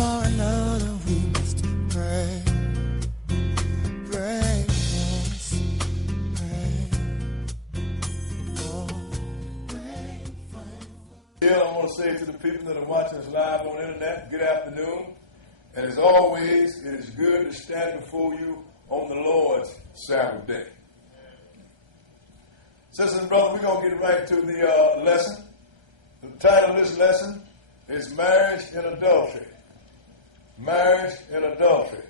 for another who's to pray. Pray, yes, pray. Oh, pray for. Still, I want to say to the people that are watching us live on the internet, good afternoon. And as always, it is good to stand before you on the Lord's Sabbath day. Sisters and brothers, we're going to get right to the lesson. The title of this lesson is Marriage and Adultery. Marriage and Adultery.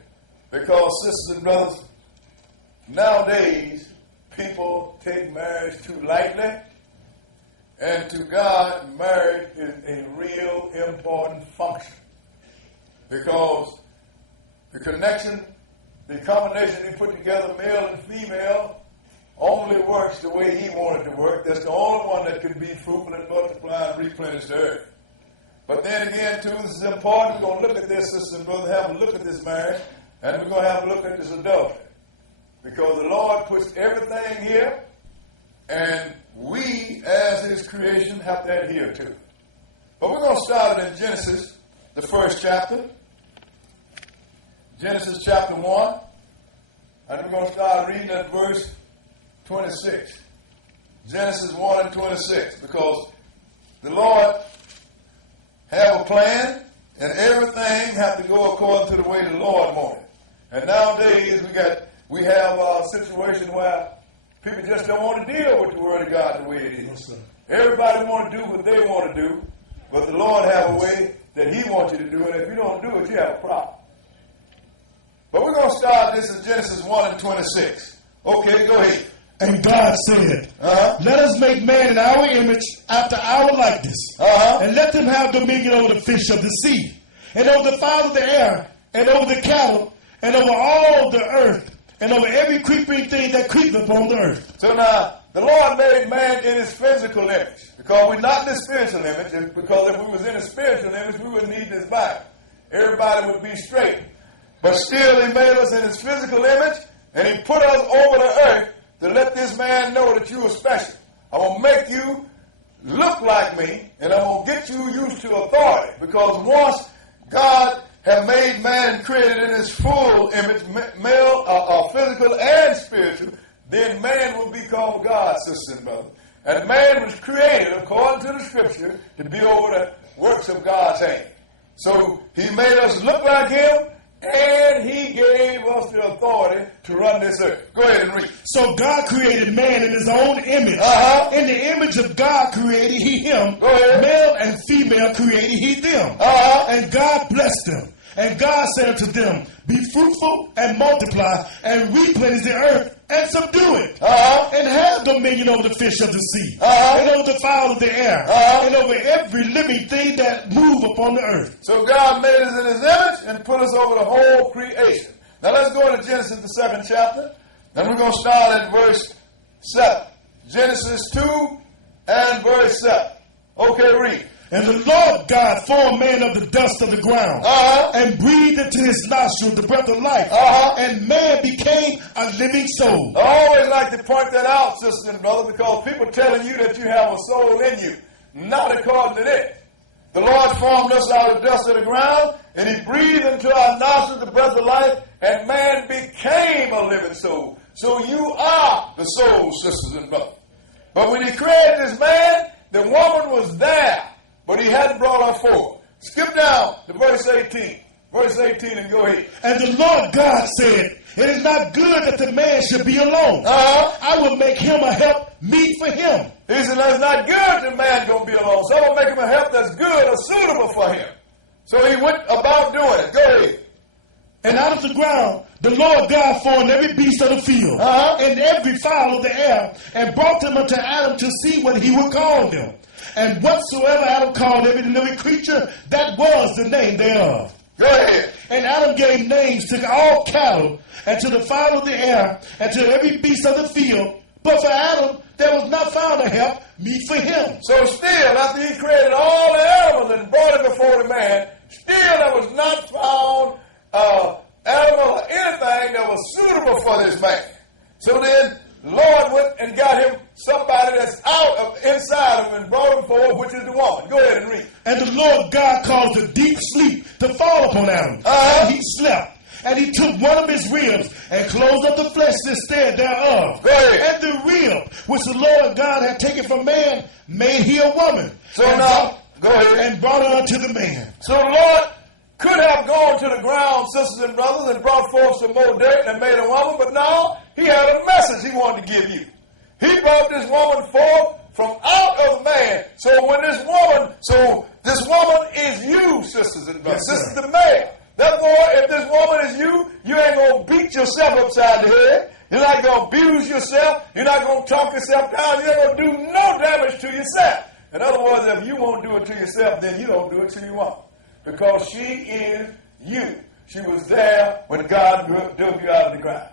Because, sisters and brothers, nowadays, people take marriage too lightly. And to God, marriage is a real important function. Because the connection, the combination he put together, male and female, only works the way he wanted to work. That's the only one that can be fruitful and multiply and replenish the earth. But then again, too, this is important. We're going to look at this, sisters and brothers, have a look at this marriage, and we're going to have a look at this adultery. Because the Lord puts everything here, and we, as his creation, have to adhere to it. But we're going to start it in Genesis, the first chapter. Genesis chapter 1. And we're going to start reading at verse 26. Genesis 1 and 26. Because the Lord have a plan, and everything has to go according to the way the Lord wanted. And nowadays we have a situation where people just don't want to deal with the Word of God the way it is. Yes, everybody want to do what they want to do, but the Lord have a way that he wants you to do it. If you don't do it, you have a problem. But we're going to start this in Genesis 1 and 26. Okay, go ahead. And God said, let us make man in our image after our likeness, and let them have dominion over the fish of the sea, and over the fowl of the air, and over the cattle, and over all the earth, and over every creeping thing that creepeth upon the earth. So now, the Lord made man in his physical image, because we're not in the spiritual image, because if we was in a spiritual image, we wouldn't need this Bible. Everybody would be straight. But still, he made us in his physical image, and he put us over the earth to let this man know that you are special. I'm going to make you look like me, and I'm going to get you used to authority. Because once God had made man created in his full image, male, physical and spiritual, then man will be called God, sisters and brothers. And man was created, according to the scripture, to be over the works of God's hand. So he made us look like him, and he gave us the authority to run this earth. Go ahead and read. So God created man in his own image. In the image of God created he him. Go ahead. Male and female created he them. And God blessed them. And God said unto them, be fruitful and multiply and replenish the earth and subdue it. And have dominion over the fish of the sea. And over the fowl of the air. And over every living thing that move upon the earth. So God made us in his image and put us over the whole creation. Now let's go to Genesis, the second chapter. And we're going to start at verse 7. Genesis 2 and verse 7. Okay, read. And the Lord God formed man of the dust of the ground, and breathed into his nostrils the breath of life, and man became a living soul. I always like to point that out, sisters and brothers, because people telling you that you have a soul in you. Not according to this. The Lord formed us out of the dust of the ground, and he breathed into our nostrils the breath of life, and man became a living soul. So you are the soul, sisters and brothers. But when he created this man, the woman was there, but he hadn't brought her forth. Skip down to verse 18. Verse 18 and go ahead. And the Lord God said, it is not good that the man should be alone. I will make him a help meet for him. He said, it's not good that man going to be alone. So I'm going to make him a help that's good or suitable for him. So he went about doing it. Go ahead. And out of the ground, the Lord God formed every beast of the field, and every fowl of the air, and brought them unto Adam to see what he would call them. And whatsoever Adam called every living creature, that was the name thereof. Go ahead. And Adam gave names to all cattle, and to the fowl of the air, and to every beast of the field. But for Adam, there was not found a help meet for him. So still, after he created all the animals and brought it before the man, still there was not found animal or anything that was suitable for this man. So then, the Lord went and got him somebody that's out of inside of him and brought him forward, which is the woman. Go ahead and read. And the Lord God caused a deep sleep to fall upon Adam. And he slept. And he took one of his ribs and closed up the flesh instead thereof. And the rib which the Lord God had taken from man made he a woman. So now, go ahead. And brought her unto the man. So the Lord could have gone to the ground, sisters and brothers, and brought forth some more dirt and made a woman, but now he had a message he wanted to give you. He brought this woman forth from out of the man. So this woman is you, sisters and brothers. Yes, this is the man. Therefore, if this woman is you, you ain't going to beat yourself upside the head. You're not going to abuse yourself. You're not going to talk yourself down. You're not going to do no damage to yourself. In other words, if you won't do it to yourself, then you don't do it to your woman. Because she is you. She was there when God dug you out of the ground.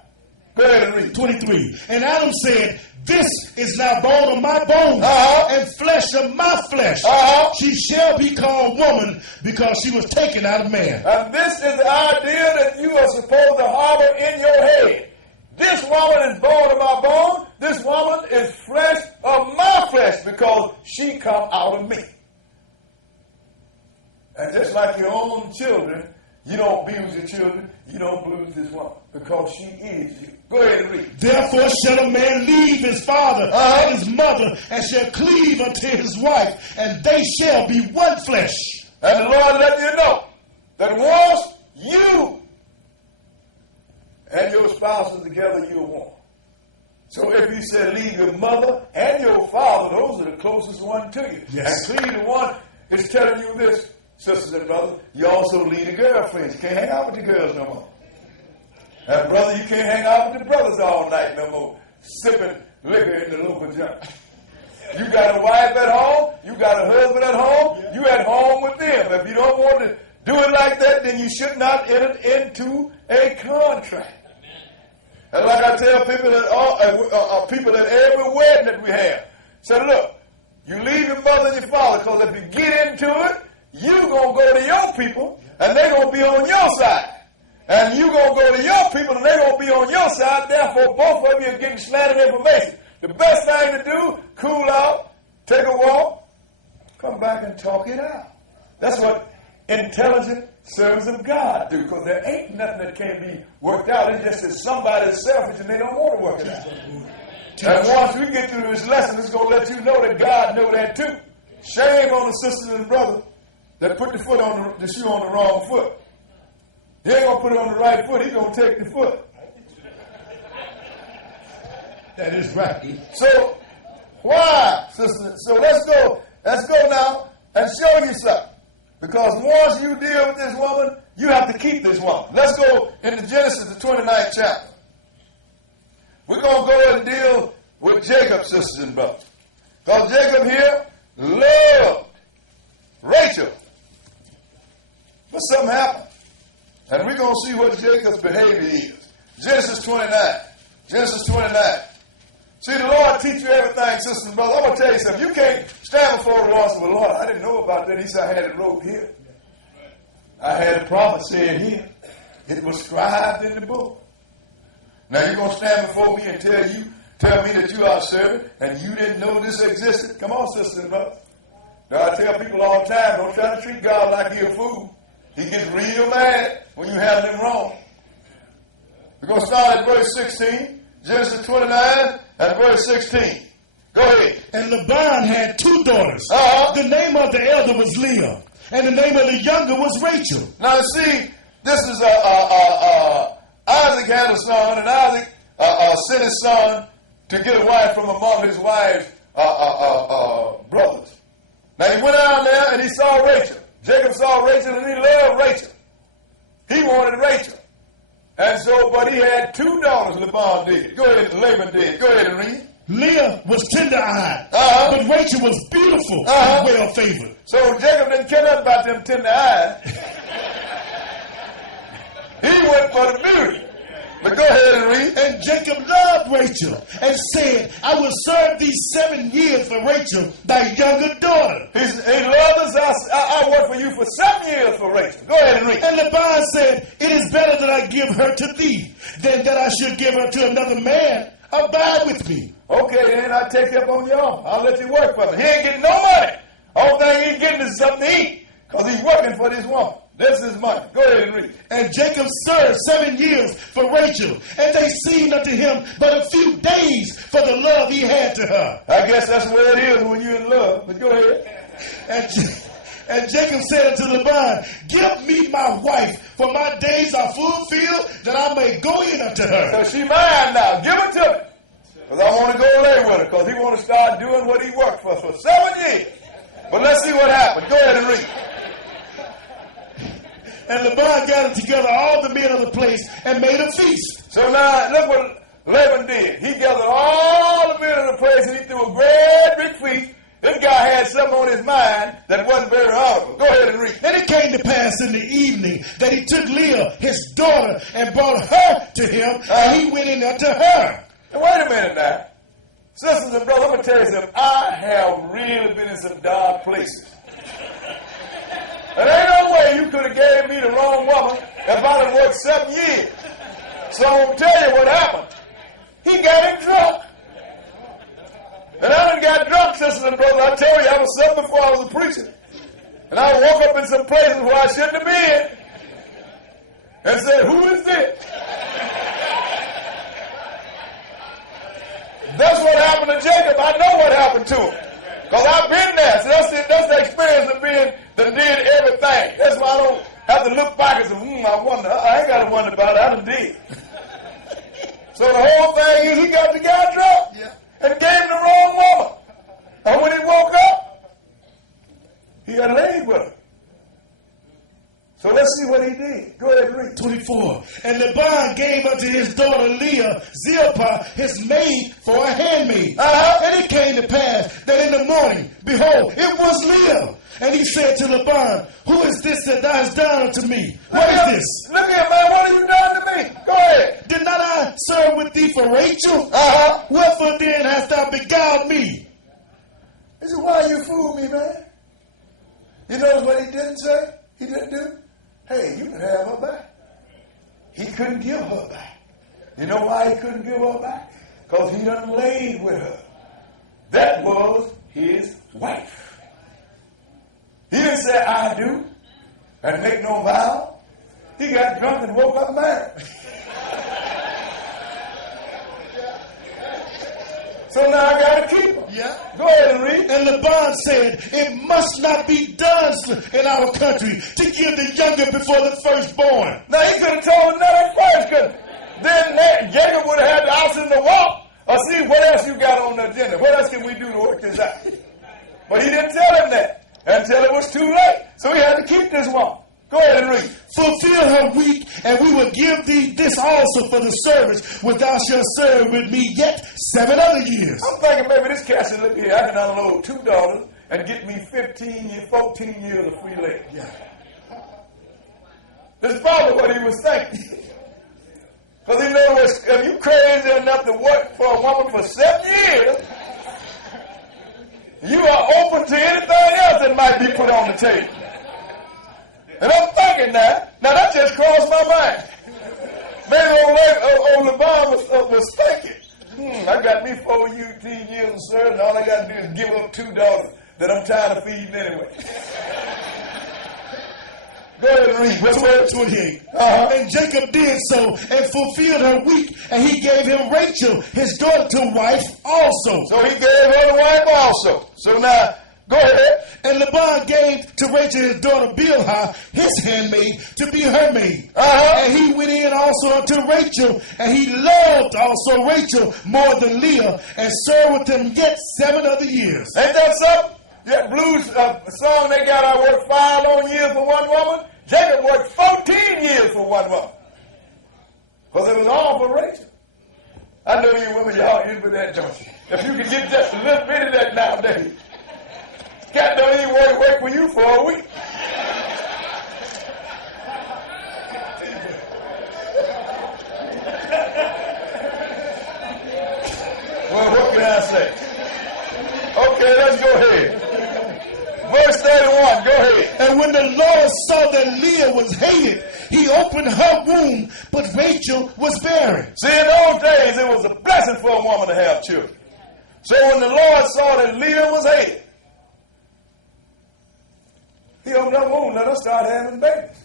Go ahead and read. 23. And Adam said, this is now bone of my bones and flesh of my flesh. She shall be called woman because she was taken out of man. And this is the idea that you are supposed to harbor in your head. This woman is bone of my bone. This woman is flesh of my flesh because she come out of me. And just like your own children, you don't abuse your children, you don't abuse this woman because she is you. Go ahead and read. Therefore shall a man leave his father and his mother and shall cleave unto his wife, and they shall be one flesh. And the Lord let you know that once you and your spouse are together, you're one. So if you said leave your mother and your father, those are the closest one to you. Yes. And cleave to one is telling you this, sisters and brothers, you also leave the girlfriends. You can't hang out with the girls no more. And brother, you can't hang out with the brothers all night no more, sipping liquor in the local junk. You got a wife at home, you got a husband at home, you at home with them. If you don't want to do it like that, then you should not enter into a contract. And like I tell people at every wedding that we have, say, look, you leave your mother and your father, because if you get into it, you're going to go to your people, and they're going to be on your side. And you're going to go to your people, and they're going to be on your side. Therefore, both of you are getting slanted information. The best thing to do, cool out, take a walk, come back and talk it out. That's what intelligent servants of God do, because there ain't nothing that can't be worked out. It's just that somebody's selfish and they don't want to work it out. And once we get through this lesson, it's going to let you know that God knows that too. Shame on the sisters and brothers that put the shoe on the wrong foot. He ain't going to put it on the right foot. He's going to take the foot. That is right. So, why, sister? So let's go now and show you something. Because once you deal with this woman, you have to keep this woman. Let's go into Genesis, the 29th chapter. We're going to go and deal with Jacob, sisters and brothers. Because Jacob here loved Rachel. But something happened. And we're going to see what Jacob's behavior is. Genesis 29. Genesis 29. See, the Lord teach you everything, sisters and brothers. I'm going to tell you something. You can't stand before the Lord and say, well, Lord, I didn't know about that. He said, I had it wrote here. I had a prophet said here. It was scribed in the book. Now you're going to stand before me and tell me that you are a servant and you didn't know this existed? Come on, sisters and brothers. Now I tell people all the time, don't try to treat God like he's a fool. He gets real mad when you have him wrong. We're going to start at verse 16. Genesis 29 and verse 16. Go ahead. And Laban had two daughters. The name of the elder was Leah, and the name of the younger was Rachel. Now see, this is Isaac had a son, and Isaac sent his son to get a wife from among his wife's brothers. Now he went down there and he saw Rachel. Jacob saw Rachel and he loved Rachel. He wanted Rachel. And so, but he had two daughters, Laban did. Go ahead, Laban did. Go ahead and read. Leah was tender-eyed, but Rachel was beautiful and well-favored. So Jacob didn't care nothing about them tender eyes. He went for the beauty. But go ahead and read. And Jacob loved Rachel and said, I will serve these 7 years for Rachel, thy younger daughter. He loved us. I work for you for 7 years for Rachel. Go ahead and read. And Laban said, it is better that I give her to thee than that I should give her to another man. Abide with me. Okay, then I'll take you up on your offer. I'll let you work for me. He ain't getting no money. Only thing he's getting is something to eat because he's working for this woman. This is money. Go ahead and read. And Jacob served 7 years for Rachel, and they seemed unto him but a few days for the love he had to her. I guess that's where it is when you're in love. But go ahead. And Jacob said unto Laban, give me my wife, for my days are fulfilled, that I may go in unto her. So she mine now. Give it to me. Because I want to go lay with her, because he want to start doing what he worked for 7 years. But let's see what happened. Go ahead and read. And Laban gathered together all the men of the place and made a feast. So now, look what Laban did. He gathered all the men of the place and he threw a great big feast. This guy had something on his mind that wasn't very honorable. Go ahead and read. And it came to pass in the evening that he took Leah, his daughter, and brought her to him, and he went in unto her. Now, wait a minute now. Sisters and brothers, I'm going to tell you something. I have really been in some dark places. There ain't no way you could have gave me the wrong woman if I had worked 7 years. So I'm going to tell you what happened. He got him drunk. And I done got drunk, sisters and brothers. I tell you, I was something before I was a preacher. And I woke up in some places where I shouldn't have been. And said, who is this? That's what happened to Jacob. I know what happened to him. Because I've been there. So that's the experience of being that did everything. That's why I don't have to look back and say, I wonder. I ain't got to wonder about it. I done did. So the whole thing is he got the guy drunk and gave him the wrong woman. And when he woke up, he got laid with her. So let's see what he did. Go ahead and read. 24. And Laban gave unto his daughter Leah Zilpah his maid for a handmaid. And it came to pass that in the morning, behold, it was Leah. And he said to Laban, who is this that thou hast done unto me? What is this? Look here, man. What have you done to me? Go ahead. Did not I serve with thee for Rachel? Wherefore then hast thou beguiled me? He said, why you fool me, man? You notice what he didn't say? He didn't do? Hey, you can have her back. He couldn't give her back. You know why he couldn't give her back? Because he done laid with her. That was his wife. He didn't say, I do, and make no vow. He got drunk and woke up married. So now I got to keep him. Go ahead and read. And Laban said, it must not be done in our country to give the younger before the firstborn. Now he could have told him that at first, couldn't he? Then Jacob would have had the option to walk or see what else you got on the agenda. What else can we do to work this out? But he didn't tell him that until it was too late. So he had to keep this woman. Go ahead and read. Fulfill her week, and we will give thee this also for the service which thou shalt serve with me yet 7 other years. I'm thinking maybe this cat said, look here, I can unload $2 and get me 14 years of free labor. That's probably what he was thinking. Because he knows if you crazy enough to work for a woman for 7 years, you are open to anything else that might be put on the table. And I'm thinking now that just crossed my mind. Maybe old Laban was thinking, I got me 14 years of service, and all I got to do is give up $2 that I'm tired of feeding anyway. Go ahead and read. Verse 28. And Jacob did so and fulfilled her week, and he gave him Rachel, his daughter, to wife also. So he gave her the wife also. So now, go ahead. And Laban gave to Rachel his daughter Bilhah, his handmaid, to be her maid. And he went in also unto Rachel, and he loved also Rachel more than Leah, and served with him yet 7 other years. Ain't that something? That blues song they got, I worked 5 long years for one woman. Jacob worked 14 years for one woman. Because it was all for Rachel. I know you women, y'all used to that, don't you? If you could get just a little bit of that nowadays. Cat don't even wait for you for a week. Well, what can I say? Okay, let's go ahead. Verse 31, go ahead. And when the Lord saw that Leah was hated, he opened her womb, but Rachel was barren. See, in those days, it was a blessing for a woman to have children. So when the Lord saw that Leah was hated, he opened her womb, let her start having babies.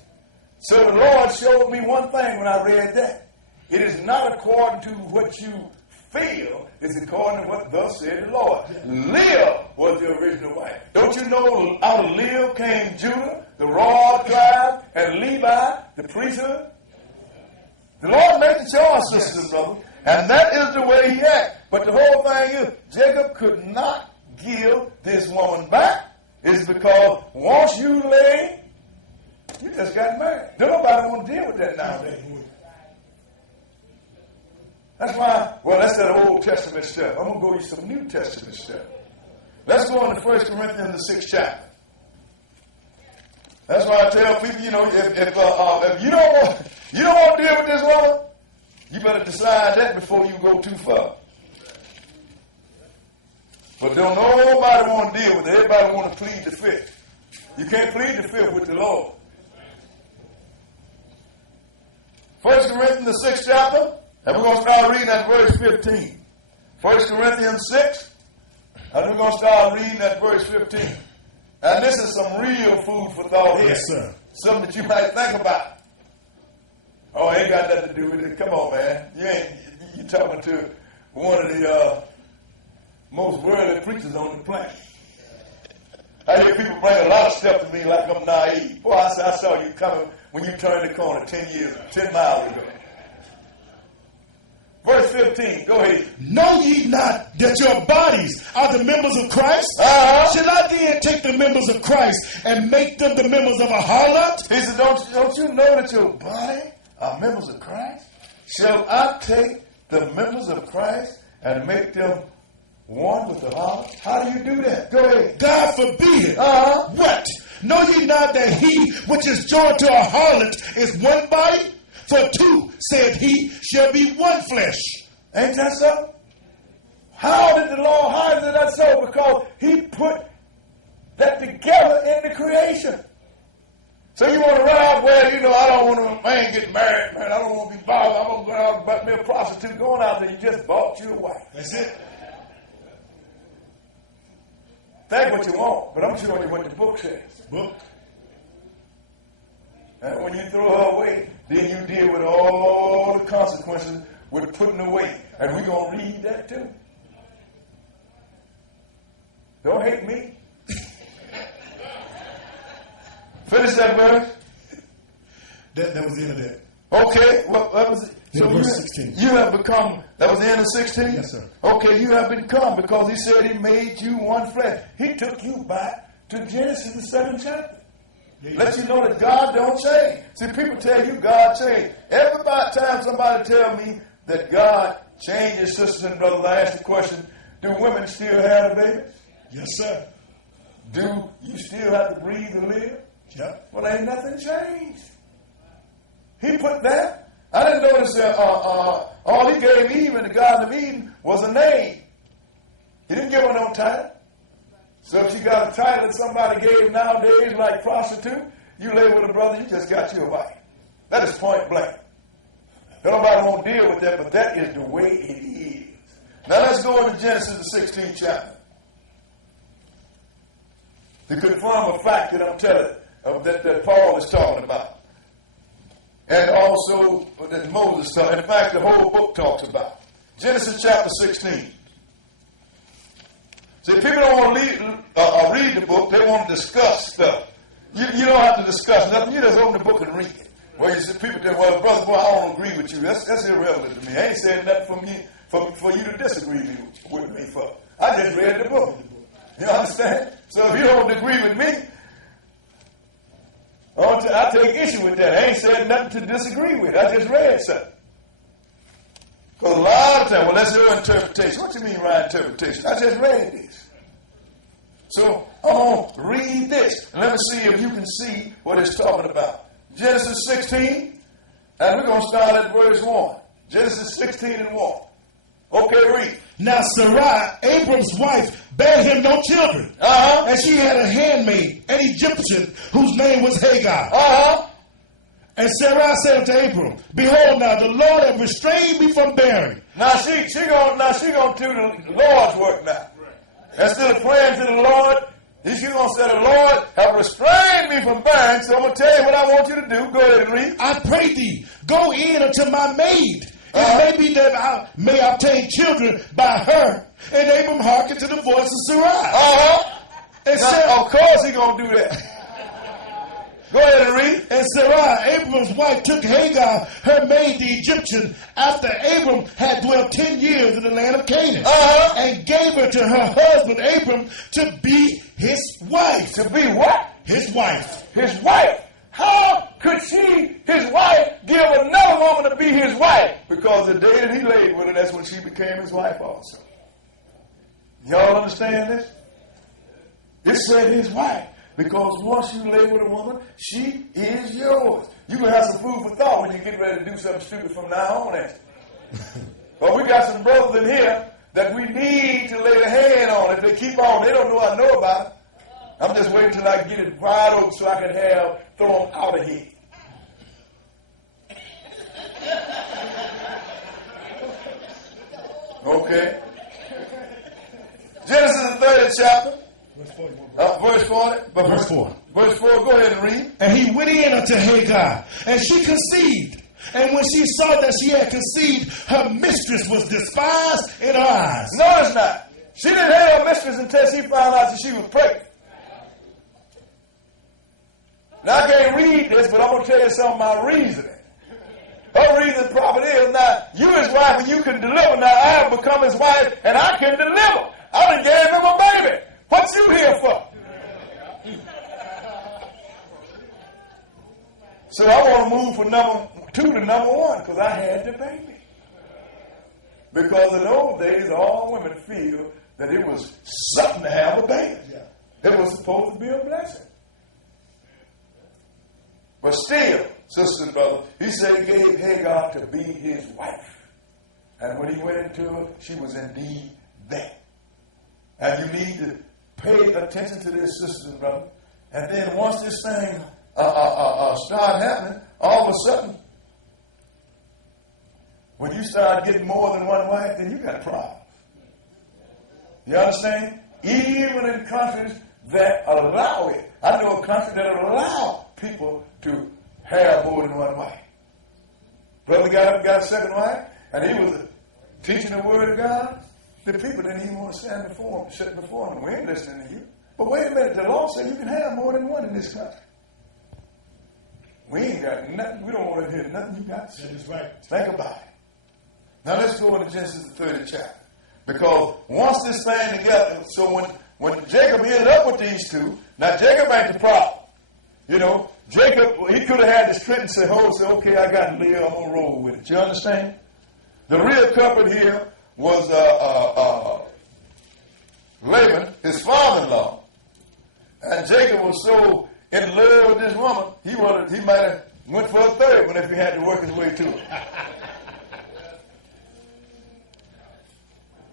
So the Lord showed me one thing when I read that. It is not according to what you feel, it's according to what thus said the Lord. Leah was the original wife. Don't you know out of Leah came Judah, the royal tribe, and Levi, the priesthood? The Lord made the choice, sisters and brothers, and that is the way he acted. But the whole thing is, Jacob could not give this woman back. It's because once you lay, you just got married. Nobody want to deal with that nowadays. That's why, well, that's that Old Testament stuff. I'm going to go to some New Testament stuff. Let's go into 1 Corinthians, the 6th chapter. That's why I tell people, you know, if you don't want to deal with this woman, you better decide that before you go too far. But don't nobody want to deal with it. Everybody want to plead the fifth. You can't plead the fifth with the Lord. 1 Corinthians, the 6th chapter, and we're going to start reading at verse 15. 1 Corinthians 6, and we're going to start reading at verse 15. And this is some real food for thought here. Yes, sir. Something that you might think about. Oh, ain't got nothing to do with it. Come on, man. You talking to one of the most worldly preachers on the planet. I hear people bring a lot of stuff to me like I'm naive. Boy, I saw you coming when you turned the corner 10 miles ago. Verse 15, go ahead. Know ye not that your bodies are the members of Christ? Shall I then take the members of Christ and make them the members of a harlot? He said, don't you know that your body are members of Christ? Shall I take the members of Christ and make them one with the harlot? How do you do that? Go ahead. God forbid. What? Know ye not that he which is joined to a harlot is one body? For two, said he, shall be one flesh. Ain't that so? How did that so? Because he put that together in the creation. So you want to ride where, you know, I don't want to, man, get married, man. I don't want to be bothered. I'm going to go out and buy me a prostitute. Going out there, you just bought you a wife. That's it. Think what you want, but I'm showing you what the book says. Book. And when you throw her away, then you deal with all the consequences with putting her away. And we're going to read that too. Don't hate me. Finish that verse. That was the end of that. Okay, well, that was it. So verse 16. You have become, that was the end of 16? Yes, sir. Okay, you have become, because he said he made you one flesh. He took you back to Genesis, the 7th chapter. Let you know that God don't change. See, people tell you God changed. Every time somebody tell me that God changes, sisters and brothers, I ask the question, do women still have a baby? Yes, sir. Do you still have to breathe and live? Yeah. Well, ain't nothing changed. He put that. I didn't notice that all he gave Eve in the Garden of Eden was a name. He didn't give her no title. So if you got a title that somebody gave nowadays, like prostitute, you lay with a brother, you just got you a wife. That is point blank. Nobody won't deal with that, but that is the way it is. Now let's go into Genesis, the 16th chapter. To confirm a fact that I'm telling, that Paul is talking about. And also that Moses talking. In fact, the whole book talks about. Genesis chapter 16. See, people don't want to read the book. They want to discuss stuff. You don't have to discuss nothing. You just open the book and read it. Well, you see, people say, well, brother, boy, I don't agree with you. That's irrelevant to me. I ain't saying nothing for you to disagree with me for. I just read the book. You understand? So if you don't agree with me, I take issue with that. I ain't said nothing to disagree with. I just read something. Because a lot of times, well, that's your interpretation. What do you mean, right interpretation? I just read this. So I'm going to read this. And let me see if you can see what it's talking about. Genesis 16, and we're going to start at verse 1. Genesis 16 and 1. Okay, read. Now Sarai, Abram's wife, bare him no children. And she had a handmaid, an Egyptian, whose name was Hagar. And Sarai said unto Abram, behold, now the Lord hath restrained me from bearing. Now she gonna do the Lord's work now. Instead of praying to the Lord, She's going to say, the Lord have restrained me from bearing, so I'm going to tell you what I want you to do. Go ahead and read. I pray thee, go in unto my maid. It may be that I may obtain children by her. And Abram hearkened to the voice of Sarai. And Now, of course he's going to do that. Go ahead and read. And Sarai, Abram's wife, took Hagar, her maid, the Egyptian, after Abram had dwelt 10 years in the land of Canaan, and gave her to her husband Abram to be his wife. To be what? His wife. His wife. How could she, his wife, give another woman to be his wife? Because the day that he laid with her, that's when she became his wife also. Y'all understand this? It said his wife. Because once you lay with a woman, she is yours. You can have some food for thought when you get ready to do something stupid from now on. But we got some brothers in here that we need to lay the hand on. If they keep on, they don't know I know about it. I'm just waiting till I get it wide open so I can throw them out of here. Okay. Genesis the 30th chapter. Verse 40. Verse 4. Verse 4, go ahead and read. And he went in unto Hagar, and she conceived. And when she saw that she had conceived, her mistress was despised in her eyes. No, it's not. She didn't have her mistress until she found out that she was pregnant. Now, I can't read this, but I'm going to tell you some of my reasoning. Her reason probably is, now, you his wife and you can deliver. Now, I have become his wife and I can deliver. I done gave him a baby. What you here for? So I want to move from number 2 to number 1 because I had the baby. Because in those days, all women feel that it was something to have a baby. It was supposed to be a blessing. But still, sisters and brothers, he said he gave Hagar to be his wife. And when he went into her, she was indeed that. And you need to pay attention to this, sisters and brothers. And then once this thing start happening, all of a sudden, when you start getting more than one wife, then you got problems. You understand? Even in countries that allow it. I know a country that allow people to have more than one wife. Brother got a second wife, and he was teaching the word of God. The people didn't even want to stand before him, sit before him. We ain't listening to you. But wait a minute, the law said you can have more than one in this country. We ain't got nothing. We don't want to hear nothing you got to say. That is right. Think about it. Now let's go into Genesis the 30th chapter. Because once this thing together, so when Jacob ended up with these two, now Jacob ain't the problem. You know, Jacob, he could have had this trick and said, okay, I got Leah, I'm going to roll with it. You understand? The real culprit here was Laban, his father-in-law. And Jacob was so in love with this woman, he might have went for a third one if he had to work his way to it.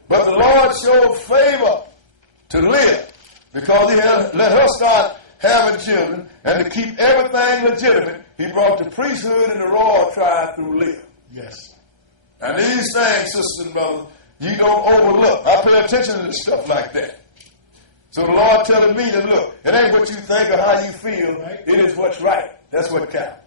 But the Lord showed favor to Leah because he had let her start having children, and to keep everything legitimate, he brought the priesthood and the royal tribe through Leah. Yes. And these things, sisters and brothers, you don't overlook. I pay attention to stuff like that. So the Lord telling me that, look, it ain't what you think or how you feel. Right. It is what's right. That's what counts.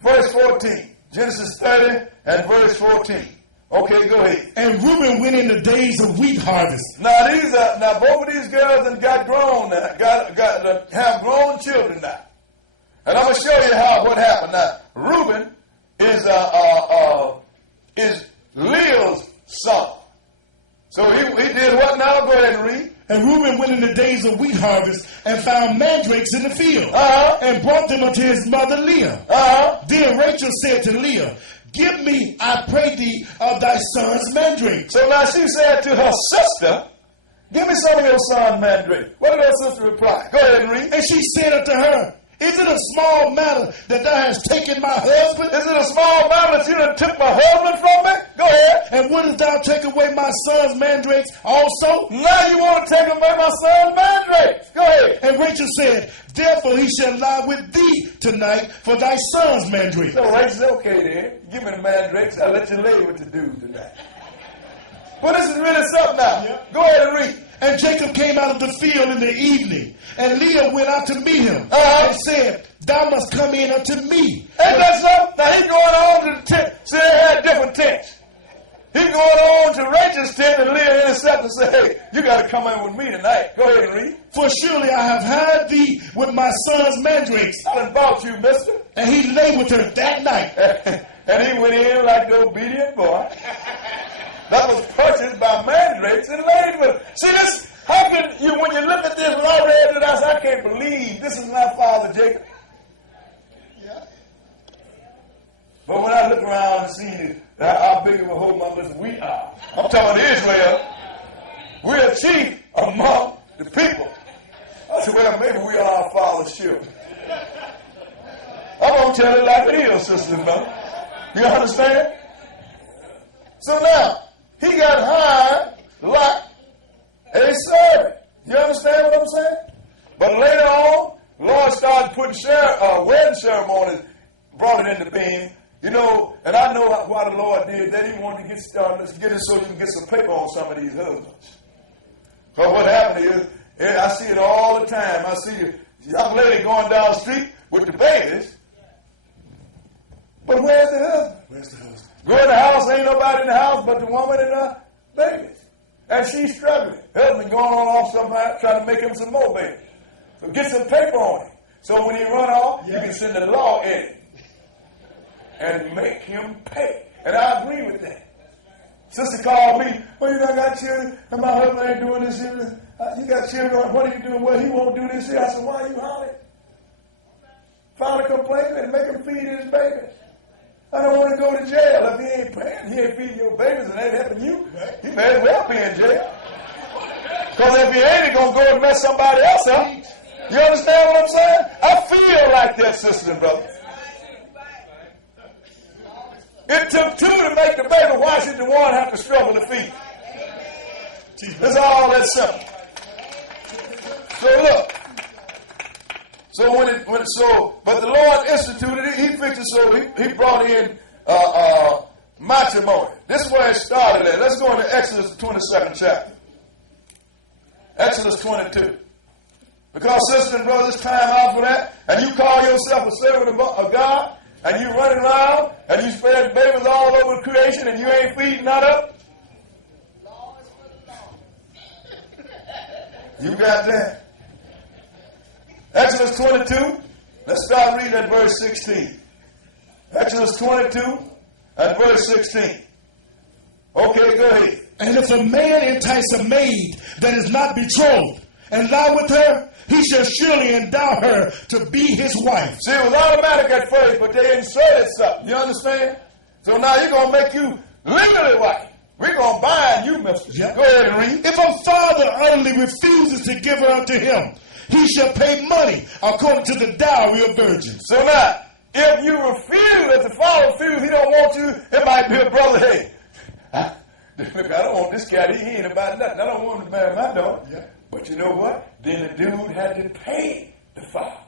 Verse 14. Genesis 30 and verse 14. Okay, go ahead. And Reuben went in the days of wheat harvest. Now both of these girls have got grown now, have grown children now. And I'm going to show you what happened. Now, Reuben is Leah's son. So he did what now? Go ahead and read. And Reuben went in the days of wheat harvest and found mandrakes in the field and brought them unto his mother Leah. Then Rachel said to Leah, give me, I pray thee, of thy son's mandrake. So now she said to her sister, give me some of your son's mandrake. What did her sister reply? Go ahead and read. And she said unto her, is it a small matter that thou hast taken my husband? Is it a small matter that you done took my husband from me? Go ahead. And wouldst thou take away my son's mandrakes also? Now you want to take away my son's mandrakes. Go ahead. And Rachel said, therefore he shall lie with thee tonight for thy son's mandrakes. So Rachel said, okay then, give me the mandrakes, I'll let you lay with the dude tonight. But this is really something now. Yeah. Go ahead and read. And Jacob came out of the field in the evening, and Leah went out to meet him and said, thou must come in unto me. And that's up. Now he going on to the tent. See, they had different tents. He going on to Rachel's tent, and Leah intercepted and said, hey, you got to come in with me tonight. Go ahead and read. For surely I have had thee with my son's mandrakes. I done bought you, mister. And he lay with her that night. And he went in like the obedient boy. That was purchased by mandrakes and laid with her. See, this, how can you, when you look at this, when I read it, I said, I can't believe this is my father Jacob. But when I look around and see how big of a whole mother we are, I'm talking about Israel, we're chief among the people. I said, well, maybe we are our father's children. I'm going to tell it like it is, sisters and brothers. You understand? So now, he got hired like a servant. You understand what I'm saying? But later on, the Lord started putting wedding ceremonies, brought it into being. You know, and I know why the Lord did that. He wanted to get started. Let's get it so you can get some paper on some of these husbands. But what happened is, I see it all the time. I see a young lady going down the street with the babies. But where's the husband? Where's the husband? Go in the house, ain't nobody in the house but the woman and her babies. And she's struggling. Husband going on off somewhere, trying to make him some more babies. So get some paper on him. So when he run off, you can send the law in it and make him pay. And I agree with that. Sister called me, well, you know, I got children, and my husband ain't doing this here. You got children, what are you doing? Well, he won't do this here. I said, why are you hollering? File a complaint and make him feed his babies. I don't want to go to jail if he ain't paying. He ain't feeding your babies and ain't helping you. He may as well be in jail. Because if he ain't, he's going to go and mess somebody else up. You understand what I'm saying? I feel like that, sisters and brothers. It took two to make the baby. Why should the one have to struggle to feed? That's all that simple. So look. But the Lord instituted it. He fixed it so he brought in matrimony. This is where it started at. Let's go into Exodus 22nd chapter. Exodus 22. Because, sisters and brothers, it's time out for that. And you call yourself a servant of God, and you running around, and you spread babies all over creation, and you ain't feeding none of them. You got that? Exodus 22. Let's start reading at verse 16. Exodus 22 and verse 16. Okay, go ahead. And if a man entice a maid that is not betrothed and lie with her, he shall surely endow her to be his wife. See, it was automatic at first, but they inserted something. You understand? So now you're going to make you legally wife. We're going to bind you, mister. Yep. Go ahead and read. If a father utterly refuses to give her unto him, he shall pay money according to the dowry of virgins. So now, if you refuse, if the father refuses, he don't want you, it might be a brother, hey, look, I don't want this cat, he ain't about nothing. I don't want him to marry my daughter. Yeah. But you know what? Then the dude had to pay the father.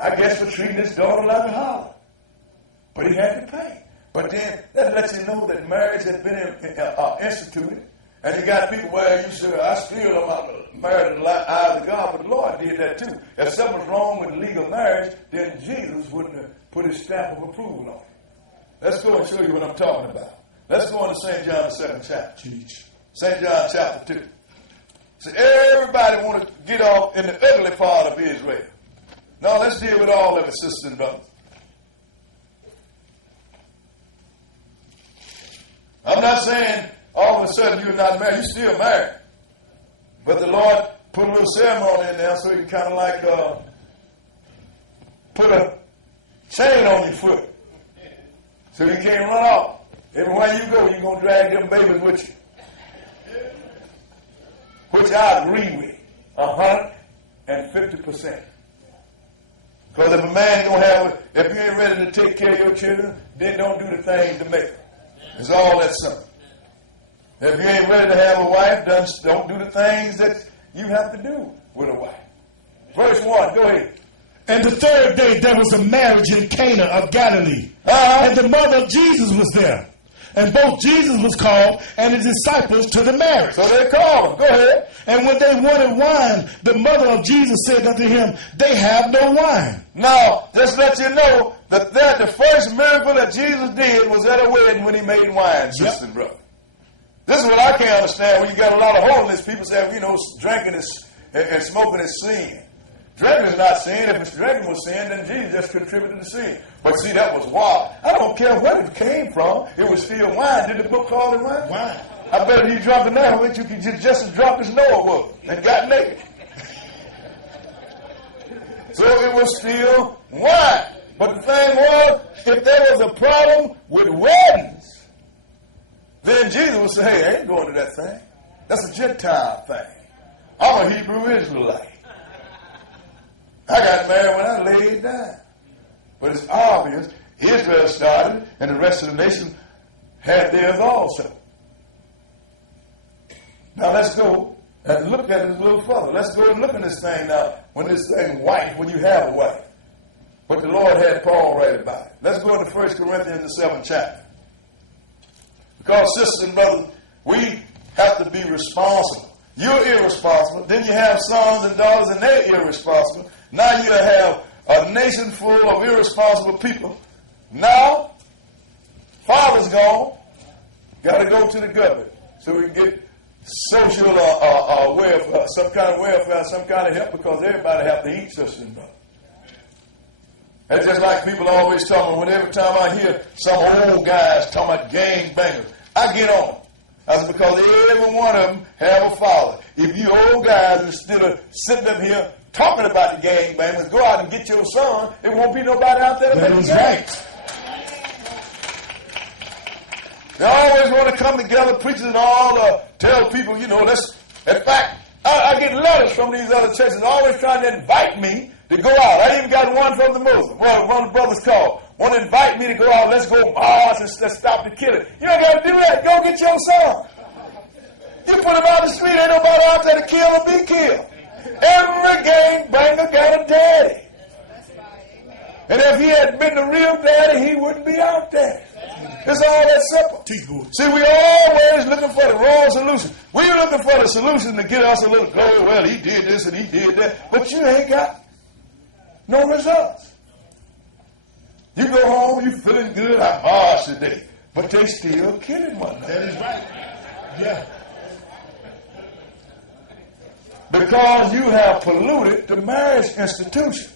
I guess for treating his daughter like a harlot. But he had to pay. But then that lets you know that marriage has been instituted. And you got people where you say, I still am married in the eyes of God, but the Lord did that too. If something's wrong with legal marriage, then Jesus wouldn't have put his stamp of approval on it. Let's go and show you what I'm talking about. Let's go into St. John, the 7th chapter. St. John, chapter 2. So everybody want to get off in the ugly part of Israel. No, let's deal with all of it, sisters and brothers. I'm not saying all of a sudden you're not married. You're still married. But the Lord put a little ceremony in there so you can kind of like put a chain on your foot so you can't run off. Everywhere you go, you're going to drag them babies with you. Which I agree with 150%. Because if a man going to have, if you ain't ready to take care of your children, then don't do the things to make them. It's all that simple. If you ain't ready to have a wife, don't do the things that you have to do with a wife. Verse 1, go ahead. And the third day there was a marriage in Cana of Galilee. And the mother of Jesus was there. And both Jesus was called and his disciples to the marriage. So they called him. Go ahead. And when they wanted wine, the mother of Jesus said unto him, they have no wine. Now, just let you know that the first miracle that Jesus did was at a wedding when he made wine, sister and brother. This is what I can't understand when you got a lot of holiness. People say, drinking and smoking is sin. Drinking is not sin. If it's drinking was sin, then Jesus just contributed to sin. But see, that was wild. I don't care where it came from. It was still wine. Did the book call it wine? Wine. I bet if you drunk enough of it, you could just as drunk as Noah was and got naked. So it was still wine. But the thing was, if there was a problem with weddings, then Jesus would say, hey, I ain't going to that thing. That's a Gentile thing. I'm a Hebrew Israelite. I got married when I laid down. But it's obvious Israel started and the rest of the nation had theirs also. Now let's go and look at it a little further. Let's go and look at this thing now. When this thing wife, when you have a wife. But the Lord had Paul write about it. Let's go into 1 Corinthians, the 7th chapter. Because, sisters and brothers, we have to be responsible. You're irresponsible. Then you have sons and daughters, and they're irresponsible. Now you have a nation full of irresponsible people. Now, father's gone. Got to go to the government so we can get social welfare, some kind of welfare, some kind of help, because everybody have to eat, sisters and brothers. That's just like people always talking, when every time I hear some old guys talking about gang bangers, I get on. That's because every one of them have a father. If you old guys, instead of sitting up here talking about the gang bangers, go out and get your son, it won't be nobody out there to make a gang. They always want to come together, preachers and all, tell people, let's, in fact, I get letters from these other churches always trying to invite me to go out. I even got one from the Muslim. Well, one of the brothers called. Want to invite me to go out. Let's go march and let's stop the killing. You don't got to do that. Go get your son. You put him out the street, ain't nobody out there to kill or be killed. Every gang banger got a daddy. And if he had been the real daddy, he wouldn't be out there. It's all that simple. See, we always looking for the wrong solution. We're looking for the solution to get us a little glory. Well, he did this and he did that. But you ain't got no results. You go home, you feeling good, I'm harsh today. But they still killing one another. That is right. Yeah. Because you have polluted the marriage institution.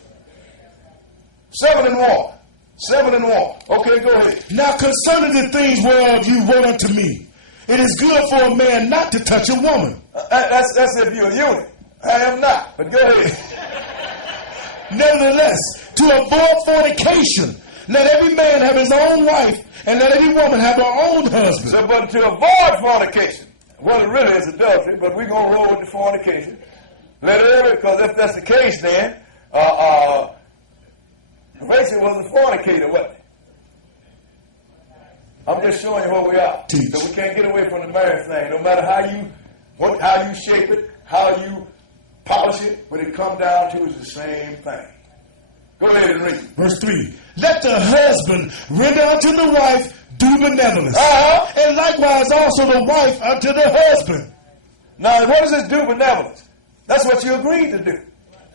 7 and 1. 7 and 1. Okay, go ahead. Now concerning the things whereof you wrote unto me, it is good for a man not to touch a woman. That's if you're a eunuch. I am not, but go ahead. Nevertheless, to avoid fornication, let every man have his own wife, and let every woman have her own husband. So, but to avoid fornication, well, it really is adultery, but we're going to roll with the fornication. Because if that's the case, then, Rachel was a fornicator, wasn't it? I'm just showing you where we are. Teach. So we can't get away from the marriage thing. No matter how you shape it, how you polish it, what it comes down to is the same thing. Go ahead and read. Verse 3. Let the husband render unto the wife due benevolence. And likewise also the wife unto the husband. Now, what does this do benevolence? That's what you agreed to do.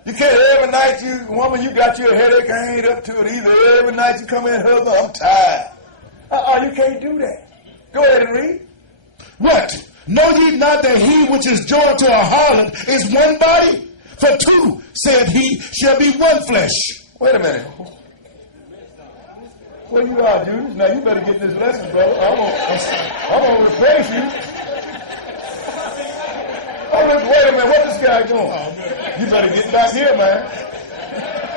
You can't every night, woman, you got your headache, I ain't up to it either. Every night you come in, husband, I'm tired. You can't do that. Go ahead and read. What? Know ye not that he which is joined to a harlot is one body? For two, said he, shall be one flesh. Wait a minute. Where you are, Judas? Now you better get this lesson, brother. I'm going to replace you. Wait a minute, what this guy doing? You better get back here, man.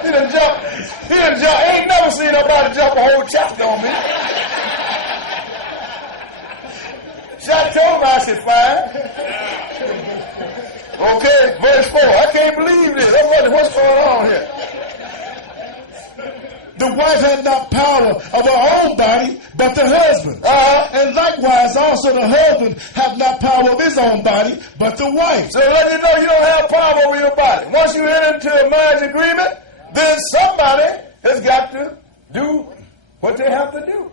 He done jumped. I ain't never seen nobody jump a whole chapter on me. So I told him, I said, fine. Okay, verse 4. I can't believe this. I'm wondering what's going on here. The wife had not power of her own body, but the husband. And likewise also the husband hath not power of his own body, but the wife. So let you know you don't have power over your body. Once you enter into a marriage agreement, then somebody has got to do what they have to do.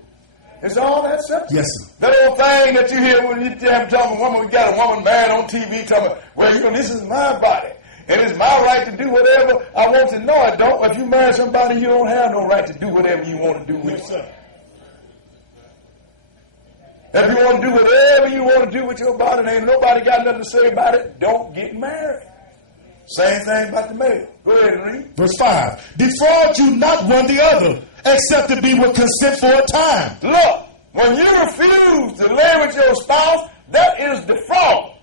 It's all that simple. Yes, sir. That old thing that you hear when you tell a woman, we got a woman married on TV talking about, well, this is my body. And it's my right to do whatever I want to. No, I don't. If you marry somebody, you don't have no right to do whatever you want to do with yourself. If you want to do whatever you want to do with your body and ain't nobody got nothing to say about it, don't get married. Same thing about the male. Go ahead and read. Verse 5. Defraud you not one the other, except to be with consent for a time. Look, when you refuse to lay with your spouse, that is defraud.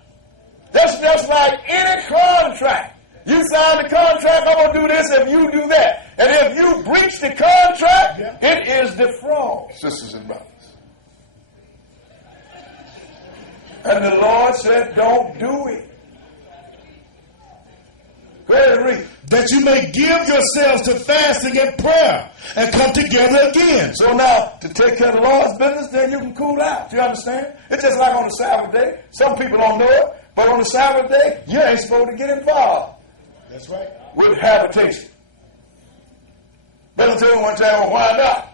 That's just like any contract. You sign the contract, I'm going to do this if you do that. And if you breach the contract, it is defraud, sisters and brothers. And the Lord said, don't do it. Go ahead and read. That you may give yourselves to fasting and prayer and come together again. So now, to take care of the Lord's business, then you can cool out. You understand? It's just like on the Sabbath day. Some people don't know it, but on the Sabbath day, you ain't supposed to get involved. That's right. With habitation. Brother told me one time, well, why not?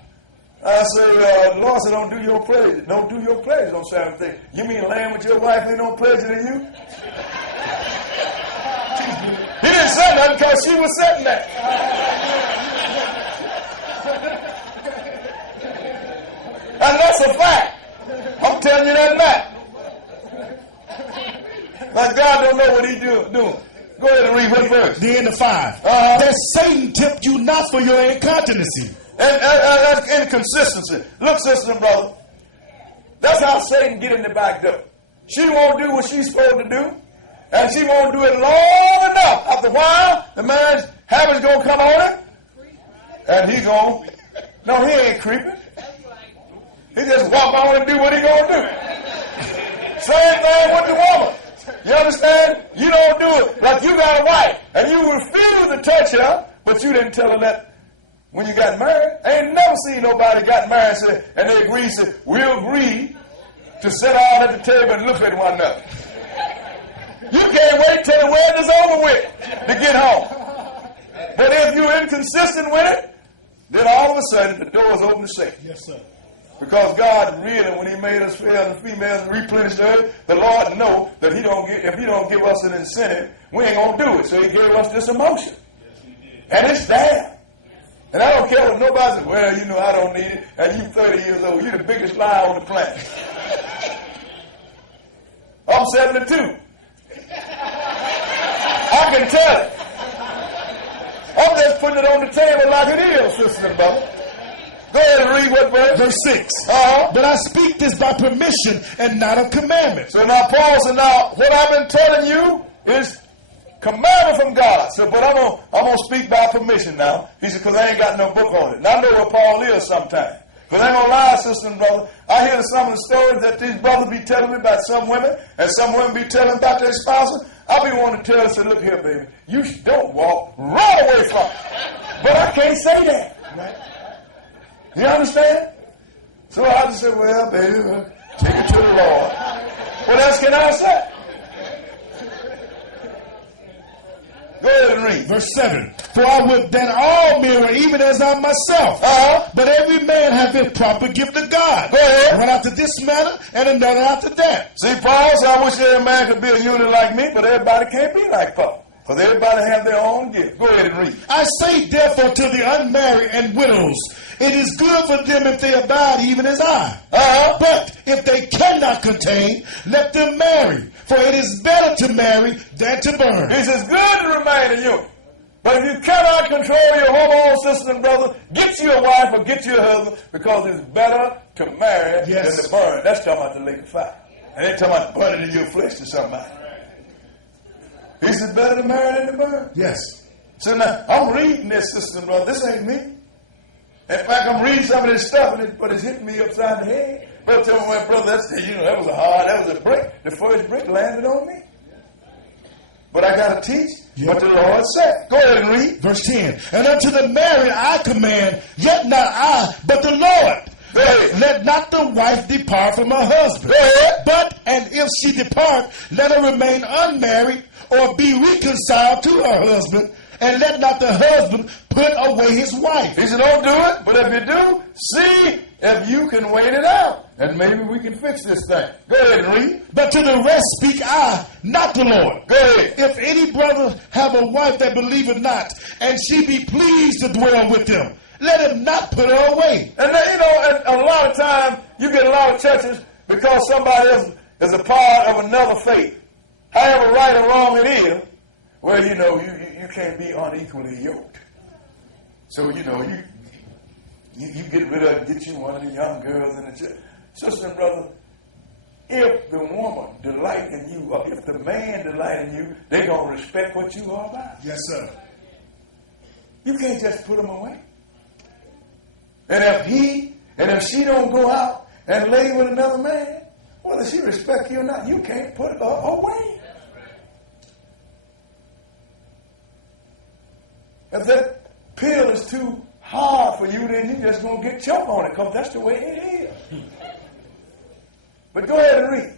I said, the Lord said, don't do your pleasure. Don't do your pleasure on Sabbath day. You mean laying with your wife ain't no pleasure to you? He didn't say nothing because she was sitting there. And that's a fact. I'm telling you that now. Like God don't know what he doing. Go ahead and read what verse. The end of 5. That Satan tempt you not for your incontinency. And that's inconsistency. Look, sister and brother, that's how Satan get in the back door. She won't do what she's supposed to do, and she won't do it long enough. After a while, the man's habit's going to come on her, and he going, no, he ain't creeping. He just walk on and do what he going to do. Same thing with the woman. You understand? You don't do it. Like you got a wife, and you refuse to touch her, but you didn't tell her that when you got married. I ain't never seen nobody got married and they agreed, said, we'll agree to sit down at the table and look at one another. You can't wait till the wedding is over with to get home. But if you're inconsistent with it, then all of a sudden the door is open to Satan. Yes, sir. Because God really, when he made us male and females and replenished the earth, the Lord know that if he don't give us an incentive, we ain't going to do it. So he gave us this emotion. Yes, he did. And it's there. And I don't care what nobody says, well, you know, I don't need it. And you 30 years old, you're the biggest liar on the planet. I'm 72. I can tell it. I'm just putting it on the table like it is, sister and brother. Go ahead and read what verse? Verse 6. But I speak this by permission and not of commandment. So now Paul said, now what I've been telling you is commandment from God. So, but I'm gonna speak by permission now. He said, because I ain't got no book on it. And I know where Paul is sometimes. Because I ain't gonna lie, sister and brother. I hear some of the stories that these brothers be telling me about some women, and some women be telling about their spouses. I be wanting to tell them, say, look here, baby, you don't walk, run away from it. But I can't say that. Right. You understand? So I just say, well, baby, take it to the Lord. What else can I say? Go ahead and read. Verse 7. For I would that all men were even as I myself. But every man have his proper gift of God. Go ahead. One after this manner and another after that. See, Paul said, I wish every man could be a unit like me, but everybody can't be like Paul. Because everybody have their own gift. Go ahead and read. I say therefore to the unmarried and widows, it is good for them if they abide even as I. But if they cannot contain, let them marry. For it is better to marry than to burn. He says, good to remain a unit. But if you cannot control your hormones, sister and brother, get you a wife or get you a husband, because it's better to marry than to burn. That's talking about the lake of fire. And they're talking about burning in your flesh to somebody. He said, better to marry than to burn. Yes. So now, I'm reading this, sister and brother. This ain't me. In fact, I'm reading some of this stuff, but it's hitting me upside the head. Brother told me, well, brother, that was a brick. The first brick landed on me. But I got to teach what the Lord said. Go ahead and read. Verse 10. And unto the married I command, yet not I, but the Lord. Let not the wife depart from her husband. But, and if she depart, let her remain unmarried or be reconciled to her husband. And let not the husband put away his wife. He said, don't do it. But if you do, see if you can wait it out, and maybe we can fix this thing. Go ahead and read. But to the rest speak I, not the Lord. Go ahead. If any brother have a wife that believeth not, and she be pleased to dwell with him, let him not put her away. And then, and a lot of time you get a lot of churches because somebody else is a part of another faith. However right or wrong it is, well, you can't be unequally yoked. So, you get rid of, get you one of the young girls in the church. Sister and brother, if the woman delight in you, or if the man delight in you, they're going to respect what you are about. Yes, sir. You can't just put them away. And if she don't go out and lay with another man, whether she respect you or not, you can't put her away. If that pill is too hard for you, then you just going to get choked on it, because that's the way it is. But go ahead and read.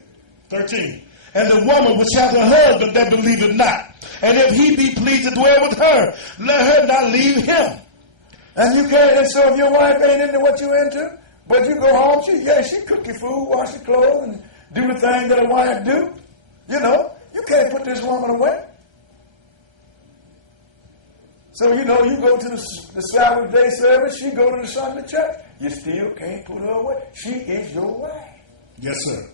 13. And the woman which hath a husband that believeth not, and if he be pleased to dwell with her, let her not leave him. And you can't, and so if your wife ain't into what you're into, but you go home, she cook your food, wash your clothes, and do the thing that a wife do. You can't put this woman away. So, you go to the Sabbath day service, she go to the Sunday church. You still can't put her away. She is your wife. Yes, sir.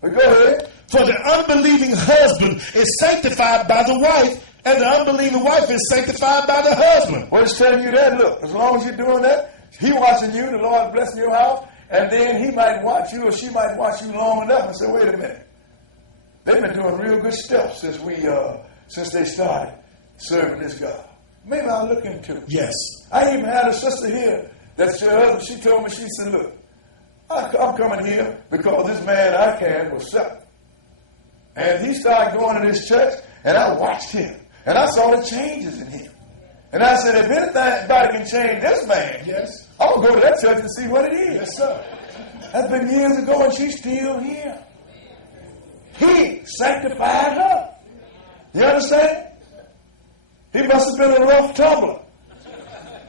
But go ahead. For the unbelieving husband is sanctified by the wife, and the unbelieving wife is sanctified by the husband. Well, it's telling you that, look, as long as you're doing that, he watching you, the Lord blessing your house, and then he might watch you or she might watch you long enough and say, wait a minute. They've been doing real good stuff since they started serving this God. Maybe I'll look into it. Yes. I even had a sister here that's her husband. She told me, she said, look, I'm coming here because this man I can was sick. And he started going to this church, and I watched him. And I saw the changes in him. And I said, if anybody can change this man, yes, I'm going to go to that church and see what it is. Yes, sir. That's been years ago, and she's still here. He sanctified her. You understand? He must have been a rough tumbler.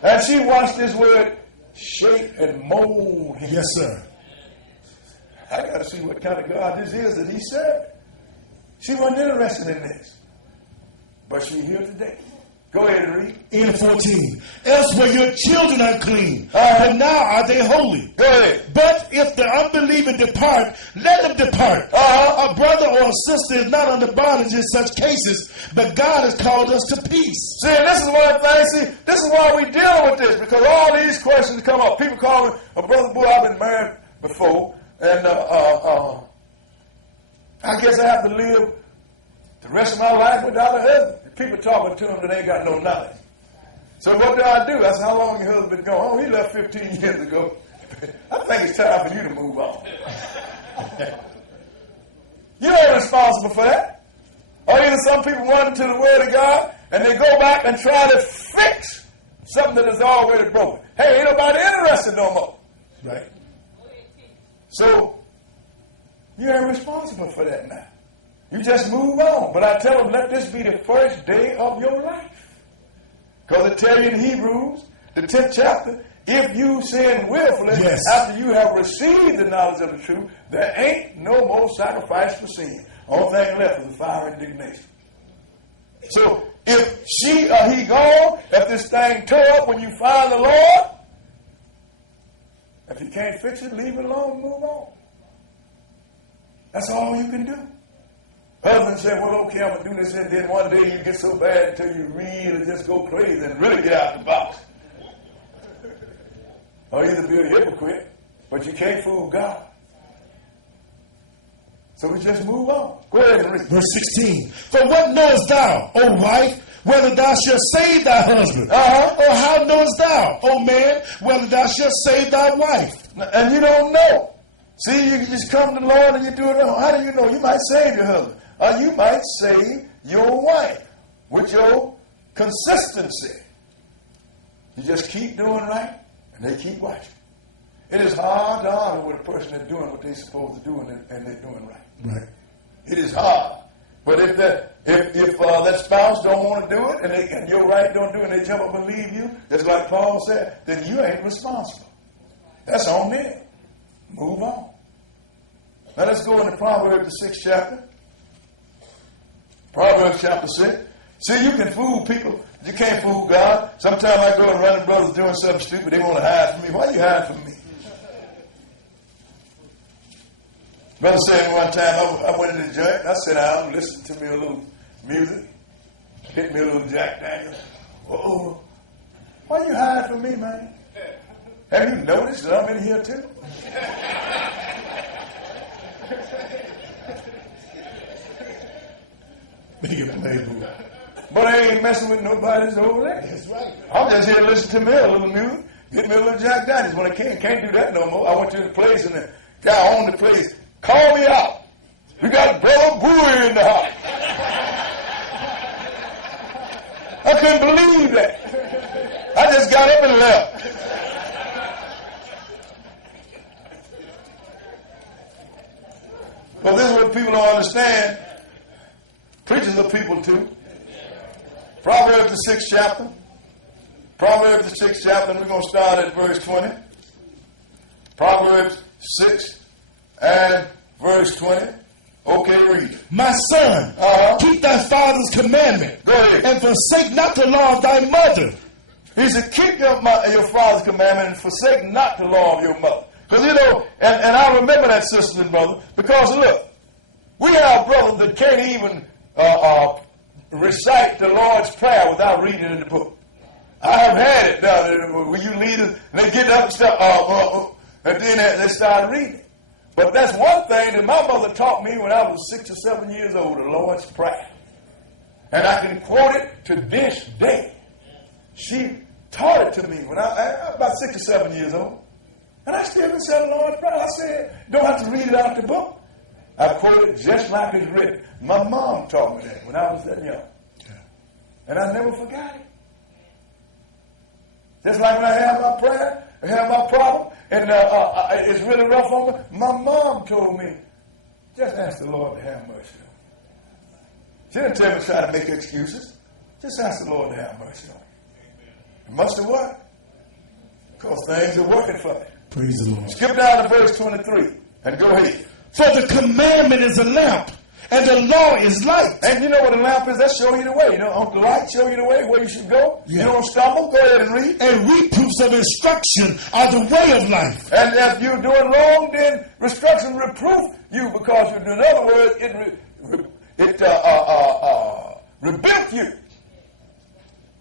And she watched this word shape and mold him. Yes, sir. I got to see what kind of God this is that he served. She wasn't interested in this. But she's here today. Go ahead and read. In 14. Else were your children unclean, but now are they holy. Go ahead. But if the unbeliever depart, let them depart. A brother or a sister is not under bondage in such cases, but God has called us to peace. See, this is one thing. This is why we're dealing with this, because all these questions come up. People call me a brother, boy, I've been married before, and I guess I have to live the rest of my life without a husband. People talking to him that ain't got no knowledge. So what do? I said, how long your husband been gone? Oh, he left 15 years ago. I think it's time for you to move on. You ain't responsible for that. Or either some people run to the Word of God and they go back and try to fix something that is already broken. Hey, ain't nobody interested no more. Right. So you ain't responsible for that now. You just move on. But I tell them, let this be the first day of your life. Because it tells you in Hebrews, the 10th chapter, if you sin willfully, yes, after you have received the knowledge of the truth, there ain't no more sacrifice for sin. Only thing left is the fire of indignation. So if she or he gone, if this thing tore up when you find the Lord, if you can't fix it, leave it alone and move on. That's all you can do. Husband said, well, okay, I'm going to do this, and then one day you get so bad until you really just go crazy and really get out the box. Or either be a hypocrite, but you can't fool God. So we just move on. Go ahead and read. Verse 16. For what knowest thou, O wife, whether thou shalt save thy husband? Or how knowest thou, O man, whether thou shalt save thy wife? And you don't know. See, you just come to the Lord and you do it wrong. How do you know? You might save your husband. Or you might save your wife with your consistency. You just keep doing right, and they keep watching. It is hard to honor with a person that's doing what they're supposed to do, and they're doing right. Right. It is hard. But if that spouse don't want to do it, and your wife don't do it, and they jump up and leave you, just like Paul said, then you ain't responsible. That's on them. Move on. Now let's go into Proverbs, the 6th chapter. Proverbs chapter 6. See, you can fool people. You can't fool God. Sometimes I go and run the brothers doing something stupid. They want to hide from me. Why you hide from me? Brother said one time, I went in the joint. I sat down, listened to me a little music. Hit me a little Jack Daniels. Whoa. Why you hide from me, man? Have you noticed that I'm in here too? Make it playable. But I ain't messing with nobody's old lady. That's right. I'm just here to listen to me a little music. Get me a little Jack Daniels. When I can't do that no more. I went to the place and the guy owned the place called me out. We got Brother Brewer in the house. I couldn't believe that. I just got up and left. But this is what people don't understand. Preachers are people too. Proverbs the 6th chapter. Proverbs the 6th chapter, and we're going to start at verse 20. Proverbs 6 and verse 20. Okay, read. My son, keep thy father's commandment. Go ahead. And forsake not the law of thy mother. He said, keep your father's commandment and forsake not the law of your mother. Because, you know, and I remember that, sister and brother, because, look, we have brothers that can't even recite the Lord's Prayer without reading it in the book. I have had it down there where you leaders, they get up and stuff, and then they start reading. But that's one thing that my mother taught me when I was 6 or 7 years old, the Lord's Prayer. And I can quote it to this day. She taught it to me when I was about 6 or 7 years old. And I still didn't say the Lord's Prayer. I said, don't have to read it out the book. I quote it just like it's written. My mom taught me that when I was that young. And I never forgot it. Just like when I have my prayer, I have my problem, and it's really rough on me, my mom told me, just ask the Lord to have mercy on you. She didn't tell me to try to make excuses. Just ask the Lord to have mercy on you. It must have worked. Because things are working for me. Praise the Lord. Skip down to verse 23 and go ahead. For the commandment is a lamp, and the law is light. And you know what a lamp is? That show you the way. You know, the light show you the way where you should go. Yeah. You don't stumble. Go ahead and read. And reproofs of instruction are the way of life. And if you're doing wrong, then instruction reproof you because you're doing. In other words, it rebuke you.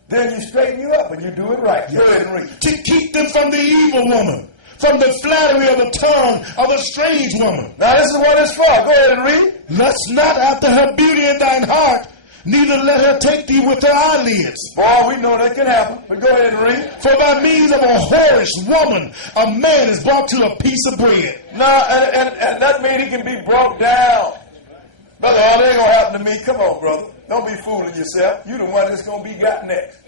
Then you straighten you up and you do it right. Go ahead and read. To keep them from the evil woman, from the flattery of the tongue of a strange woman. Now this is what it's for. Go ahead and read. Lust not after her beauty in thine heart, neither let her take thee with her eyelids. Boy, we know that can happen. But go ahead and read. For by means of a whorish woman, a man is brought to a piece of bread. Now, and that means he can be brought down. Brother, oh, that ain't going to happen to me. Come on, brother. Don't be fooling yourself. You the one that's going to be got next.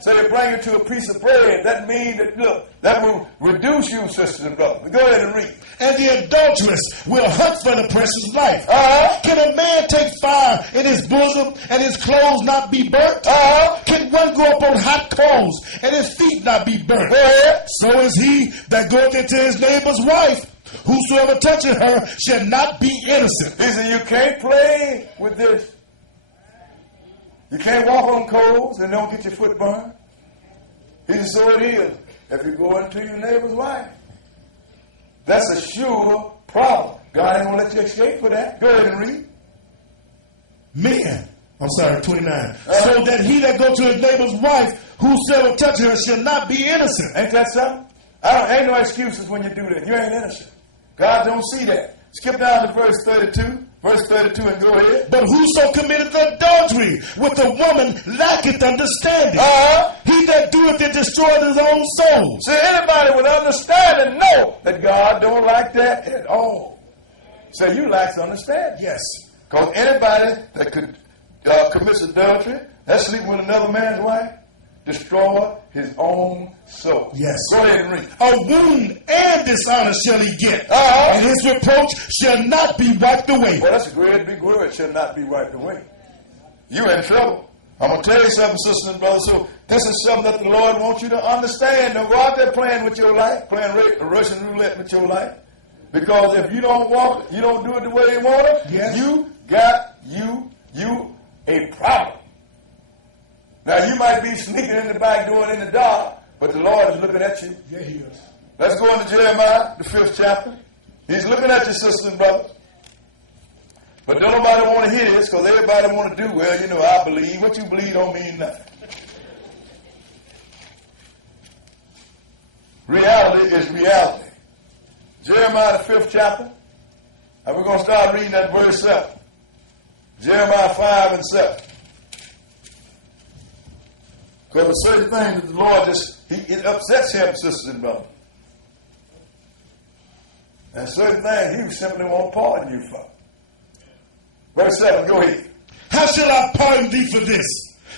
So they bring you to a piece of bread. That means that, look, that will reduce you, sisters and brothers. But go ahead and read. And the adulteress will hunt for the precious life. Can a man take fire in his bosom and his clothes not be burnt? Can one go up on hot coals and his feet not be burnt? So is he that goeth into his neighbor's wife. Whosoever toucheth her shall not be innocent. He said, you can't play with this. You can't walk on coals and don't get your foot burned. He said, so it is. If you go into your neighbor's wife, that's a sure problem. God ain't going to let you escape for that. Go ahead and read. Men, I'm sorry, 29. So that he that go to his neighbor's wife, whosoever toucheth her shall not be innocent. Ain't that something? Ain't no excuses when you do that. You ain't innocent. God don't see that. Skip down to verse 32. Verse 32 and go ahead. But whoso committeth adultery with a woman lacketh understanding. He that doeth it destroyeth his own soul. See, anybody with understanding know that God don't like that at all. So you lack understanding. Yes. Because anybody that could commits adultery, that sleep with another man's wife, destroy his own soul. Yes. Go ahead and read. A wound and dishonor shall he get, and his reproach shall not be wiped away. Well, that's a great big word, shall not be wiped away. You in trouble. I'm going to tell you something, sisters and brothers. So this is something that the Lord wants you to understand. Don't go out there playing with your life, playing Russian roulette with your life. Because if you don't walk, you don't do it the way they want it, yes, you got you a problem. Now, you might be sneaking in the back door in the dark, but the Lord is looking at you. Yeah, he is. Let's go into Jeremiah, the 5th chapter. He's looking at you, sisters and brothers. But don't nobody want to hear this because everybody want to do, well, you know, I believe. What you believe don't mean nothing. Reality is reality. Jeremiah, the 5th chapter. And we're going to start reading at verse 7. Jeremiah 5 and 7. Because there's certain things that the Lord it upsets him, sisters and brothers. And certain things he simply won't pardon you for. Verse 7, go ahead. How shall I pardon thee for this?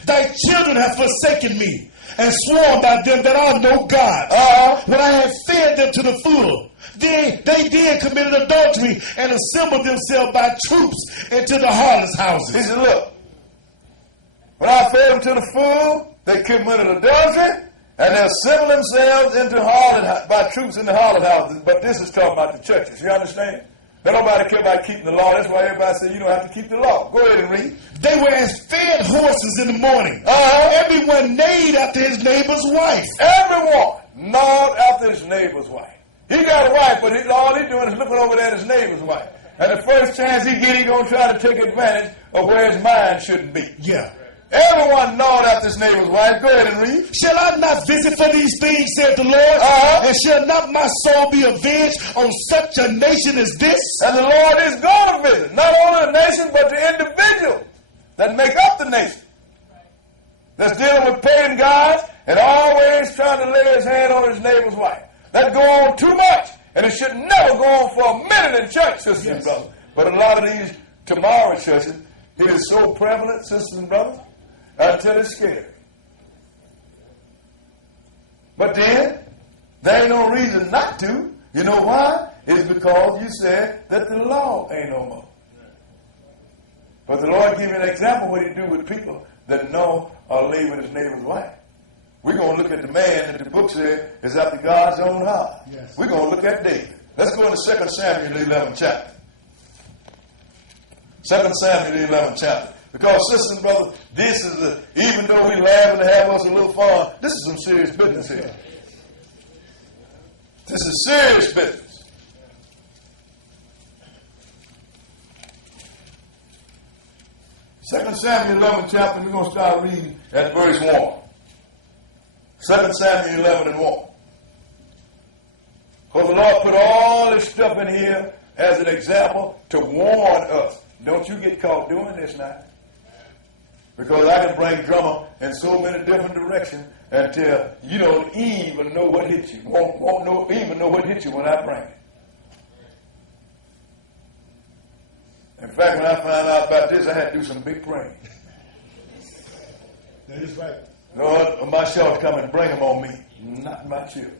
Thy children have forsaken me, and sworn by them that are no God. When I have fed them to the full, they then committed adultery and assembled themselves by troops into the harlots' houses. He said, look, when I fed them to the full, they committed adultery, and they assembled themselves into by troops in the harlot houses. But this is talking about the churches. You understand? Don't nobody care about keeping the law. That's why everybody says you don't have to keep the law. Go ahead and read. They were as fed horses in the morning. Everyone neighed after his neighbor's wife. Everyone gnawed after his neighbor's wife. He got a wife, but all he's doing is looking over there at his neighbor's wife. And the first chance he gets, he's going to try to take advantage of where his mind shouldn't be. Yeah. Everyone gnawed after his neighbor's wife. Go ahead and read. Shall I not visit for these things, saith the Lord? And shall not my soul be avenged on such a nation as this? And the Lord is going to visit, not only the nation, but the individual that make up the nation. That's dealing with pagan gods and always trying to lay his hand on his neighbor's wife. That go on too much, and it should never go on for a minute in church, sisters and brothers. But a lot of these tomorrow churches, it is so prevalent, sisters and brothers, until it's scary. But then, there ain't no reason not to. You know why? It's because you said that the law ain't no more. But the Lord give you an example what he do with people that know or lay with his neighbor's wife. We're going to look at the man that the book said is after God's own heart. Yes. We're going to look at David. Let's go into 2 Samuel, the 11th chapter. 2 Samuel, the 11th chapter. Because, sisters and brothers, this is even though we laugh and have us a little fun, this is some serious business here. This is serious business. Second Samuel 11th chapter, we're going to start reading at verse 1. 2 Samuel 11 and 1. Because the Lord put all this stuff in here as an example to warn us. Don't you get caught doing this now. Because I can bring drama in so many different directions until you don't even know what hit you. Won't even know what hit you when I bring it. In fact, when I found out about this, I had to do some big praying. That is right. Lord, my shall come and bring them on me, not my children.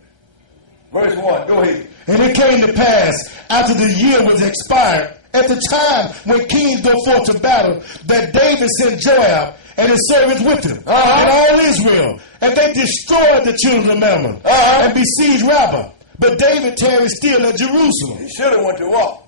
Verse 1, go ahead. And it came to pass, after the year was expired, at the time when kings go forth to battle, that David sent Joab and his servants with him, and all Israel, and they destroyed the children of Ammon, and besieged Rabbah. But David tarried still at Jerusalem. He should have went to war,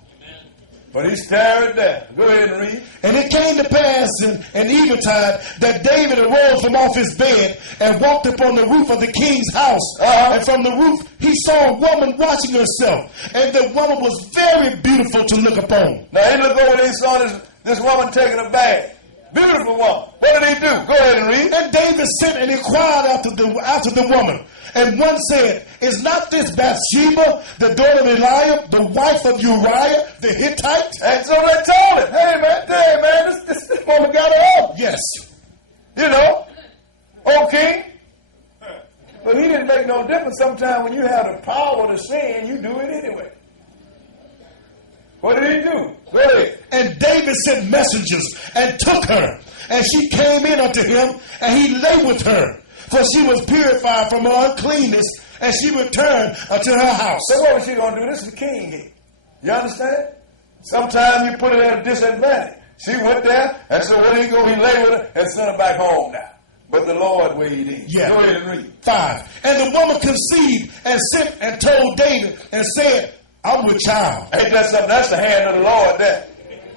but he's tarried there. Go ahead and read. And it came to pass in eventide that David arose from off his bed and walked upon the roof of the king's house. And from the roof he saw a woman washing herself, and the woman was very beautiful to look upon. Now he looked over and he saw this woman taking a bath. Beautiful woman. What did he do? Go ahead and read. And David sent and inquired after the woman. And one said, is not this Bathsheba, the daughter of Eliab, the wife of Uriah the Hittite? And so they told him, hey man, this woman got her up. Yes. You know, okay. But he didn't make no difference. Sometimes when you have the power to sin, you do it anyway. What did he do? Go ahead. And David sent messengers and took her. And she came in unto him, and he lay with her. For she was purified from her uncleanness, and she returned unto her house. So what was she going to do? This is the king here. You understand? Sometimes you put it at a disadvantage. She went there, and so where did he go? He lay with her and sent her back home now. But the Lord weighed in. Yeah. Go ahead and read. 5. And the woman conceived and sent and told David and said, I'm with child. Ain't that something? That's the hand of the Lord there.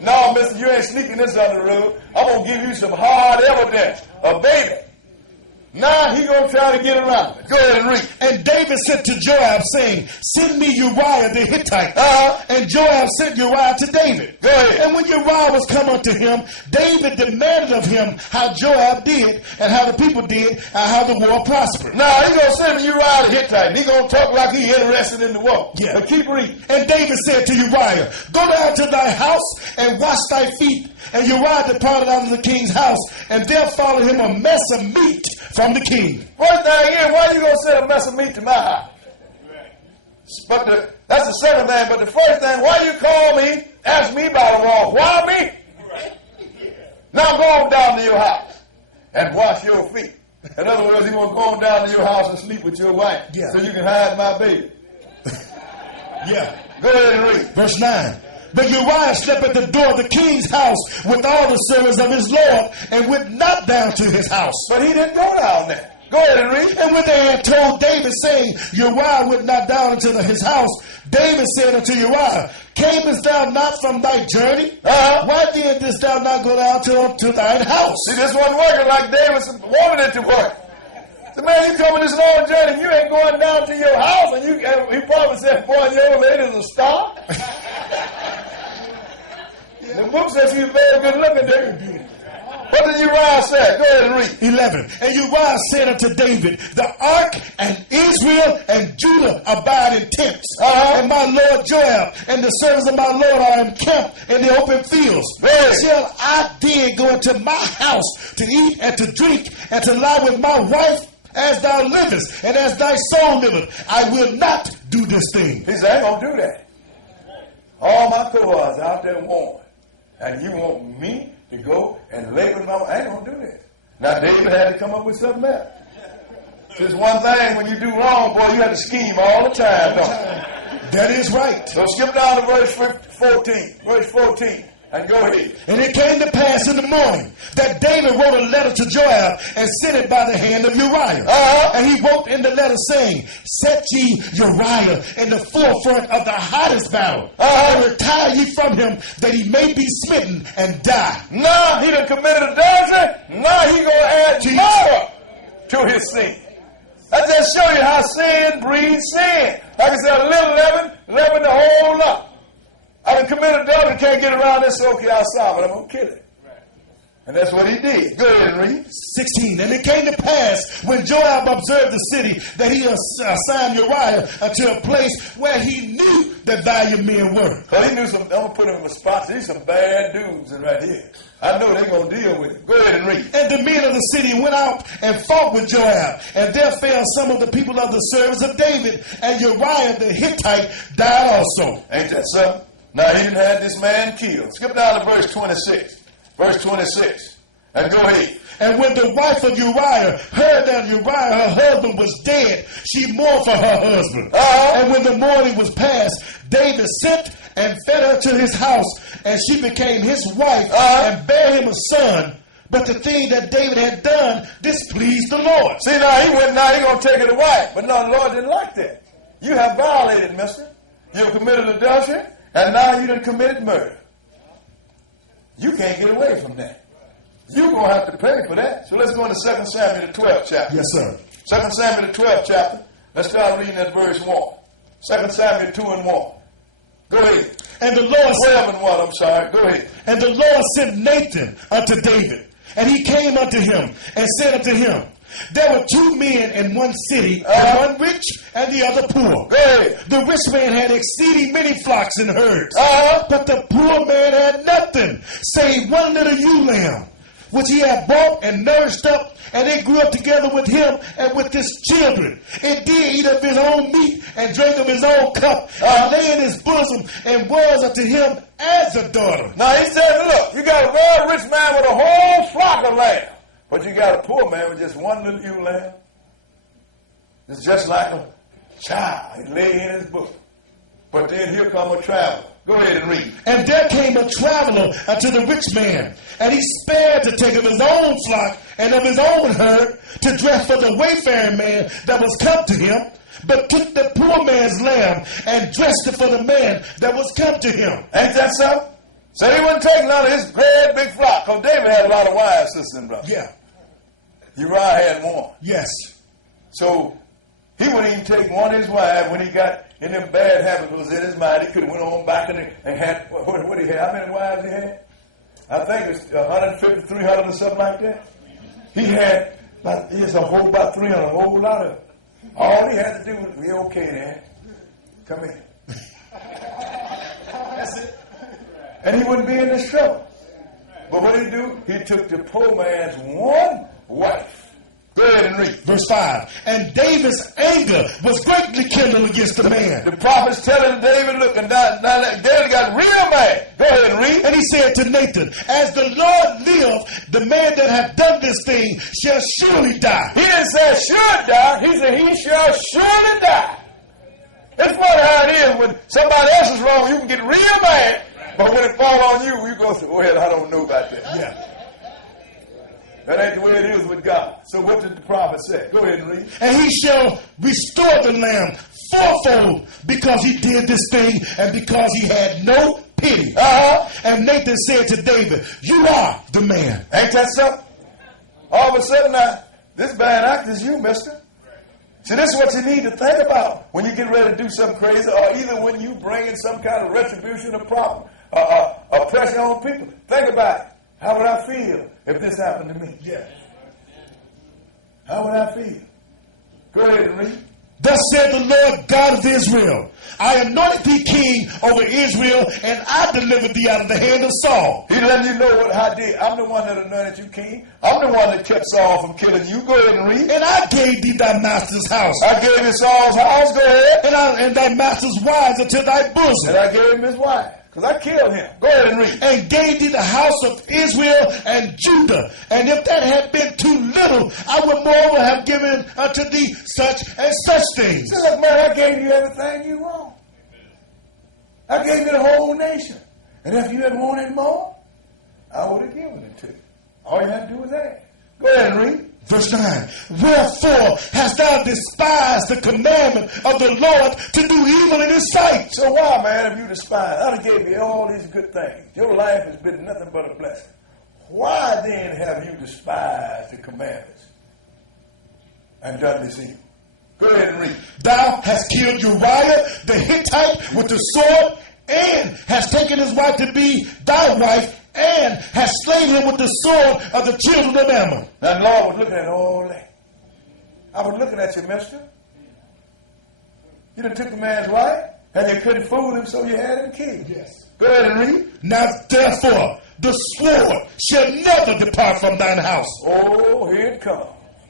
No, mister, you ain't sneaking this under the rug. I'm going to give you some hard evidence. A baby. Now he going to try to get around it. Go ahead and read. And David sent to Joab, saying, send me Uriah the Hittite. And Joab sent Uriah to David. Go ahead. And when Uriah was come unto him, David demanded of him how Joab did, and how the people did, and how the war prospered. Now he going to send Uriah the Hittite. He going to talk like he interested in the war. Yeah. But keep reading. And David said to Uriah, go down to thy house and wash thy feet. And Uriah departed out of the king's house, and there followed him a mess of meat from the king. First thing is, why you going to send a mess of meat to my house? But that's the second thing. But the first thing, why you call me, ask me about the wall? Why me? Now go on down to your house and wash your feet. In other words, he want to go on down to your house and sleep with your wife, Yeah. so you can hide my baby. Yeah. Go ahead and read. Verse 9. But Uriah slept at the door of the king's house with all the servants of his lord, and went not down to his house. But he didn't go down there. Go ahead and read. And when they had told David, saying, Uriah went not down into his house, David said unto Uriah, camest thou not from thy journey? Why then didst thou not go down to thine house? See, this wasn't working like David wanted it to work. The man, you coming this long journey, you ain't going down to your house, and he probably said, boy, your old lady's a star. The book says she's very good looking, didn't it? What did Uriah say? Go ahead and read. 11. And Uriah said unto David, the ark and Israel and Judah abide in tents. And my lord Joab and the servants of my lord are encamped in the open fields. Shall I then go into my house to eat and to drink and to lie with my wife? As thou livest and as thy soul liveth, I will not do this thing. He said, I ain't going to do that. All my cohorts out there warm. And you want me to go and lay with my wife? I ain't going to do that. Now, David had to come up with something else. Just one thing, when you do wrong, boy, you have to scheme all the time, don't you? That is right. So skip down to verse 14. Verse 14. And go ahead. And it came to pass in the morning that David wrote a letter to Joab and sent it by the hand of Uriah. And he wrote in the letter saying, set ye Uriah in the forefront of the hottest battle, and retire ye from him, that he may be smitten and die. Now he done committed adultery. Now he going to add murder to his sin. I just show you how sin breeds sin. Like I said, a little leaven the whole lump. I done committed adultery, can't get around this, so okay, I'll solve it. I'm going to kill it. And that's what he did. Go ahead and read. 16. And it came to pass, when Joab observed the city, that he assigned Uriah to a place where he knew that valiant men were. He knew some, I'm going to put him in a spot. These some bad dudes right here. I know they're going to deal with it. Go ahead and read. And the men of the city went out and fought with Joab. And there fell some of the people of the servants of David. And Uriah the Hittite died also. Ain't that something? Now he didn't have this man killed. Skip down to verse 26. Verse 26. And go ahead. And when the wife of Uriah heard that Uriah, her husband, was dead, she mourned for her husband. And when the mourning was past, David sent and fed her to his house, and she became his wife and bare him a son. But the thing that David had done displeased the Lord. See, now he going to take it away. But no, the Lord didn't like that. You have violated, mister. You have committed adultery, and now you done committed murder. You can't get away from that. You're going to have to pay for that. So let's go into 2 Samuel the 12th chapter. Yes, sir. 2 Samuel the 12th chapter. Let's start reading at verse 1. 2 Samuel 2 and 1. Go ahead. And the Lord 12 and 1, I'm sorry. Go ahead. And the Lord sent Nathan unto David. And he came unto him and said unto him, there were two men in one city, one rich and the other poor. Go ahead. The rich man had exceeding many flocks and herds, but the poor man had nothing, save one little ewe lamb, which he had bought and nourished up, and they grew up together with him and with his children. It did eat of his own meat and drank of his own cup, and lay in his bosom, and was unto him as a daughter. Now he said, look, you got a very rich man with a whole flock of lambs. But you got a poor man with just one little ewe lamb. It's just like a child. He lay in his book. But then here come a traveler. Go ahead and read. And there came a traveler unto the rich man, and he spared to take of his own flock and of his own herd to dress for the wayfaring man that was come to him, but took the poor man's lamb and dressed it for the man that was come to him. Ain't that so? So he wouldn't take none of his great big flock. Because David had a lot of wives, sisters and brothers. Yeah. Uriah had one. Yes. So he wouldn't even take one of his wives when he got in them bad habits was in his mind. He could have went on back and had, what he had? How many wives he had? I think it's 150, 300 or something like that. He had about 300, a whole lot of them. All he had to do was be okay then. Come in. That's it. And he wouldn't be in this trouble. But what did he do? He took the poor man's one wife. Go ahead and read. Verse 5. And David's anger was greatly kindled against the man. The prophet's telling David, look, and now David got real mad. Go ahead and read. And he said to Nathan, as the Lord lives, the man that hath done this thing shall surely die. He didn't say should die. He said he shall surely die. It's funny how it is when somebody else is wrong, you can get real mad. But when it falls on you, you go, well, I don't know about that. Yeah. That ain't the way it is with God. So what did the prophet say? Go ahead and read. And he shall restore the lamb fourfold because he did this thing and because he had no pity. And Nathan said to David, you are the man. Ain't that something? All of a sudden now, this bad act is you, mister. See, this is what you need to think about when you get ready to do something crazy, or either when you bring in some kind of retribution or problem, or pressure on people. Think about it. How would I feel if this happened to me? Yeah. How would I feel? Go ahead and read. Thus said the Lord God of Israel, I anointed thee king over Israel, and I delivered thee out of the hand of Saul. He letting you know what I did. I'm the one that anointed you king. I'm the one that kept Saul from killing you. Go ahead and read. And I gave thee thy master's house. I gave him Saul's house. Go ahead. And thy master's wives unto thy bosom. And I gave him his wife. Because I killed him. Go ahead and read. And gave thee the house of Israel and Judah. And if that had been too little, I would moreover have given unto thee such and such things. So look, man, I gave you everything you want. I gave you the whole nation. And if you had wanted more, I would have given it to you. All you have to do is ask. Go ahead and read. Verse 9. Wherefore hast thou despised the commandment of the Lord to do evil in his sight? So why, man, have you despised? I done gave you all these good things. Your life has been nothing but a blessing. Why then have you despised the commandments and done this evil? Go ahead and read. Thou hast killed Uriah the Hittite with the sword, and hast taken his wife to be thy wife, and hast slain him with the sword of the children of Ammon. Now the Lord was looking at all that. I was looking at you, mister. You done took the man's wife, and you couldn't fool him, so you had him killed. Yes. Go ahead and read. Now therefore the sword shall never depart from thine house. Oh, here it comes.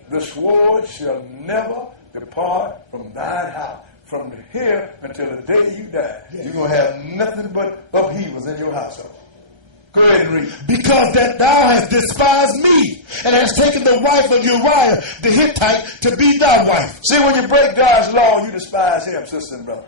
The sword shall never depart from thine house. From here until the day you die, you're going to have nothing but upheavals in your household. Go ahead and read. Because that thou hast despised me, and hast taken the wife of Uriah the Hittite to be thy wife. See, when you break God's law, you despise him, sister and brother.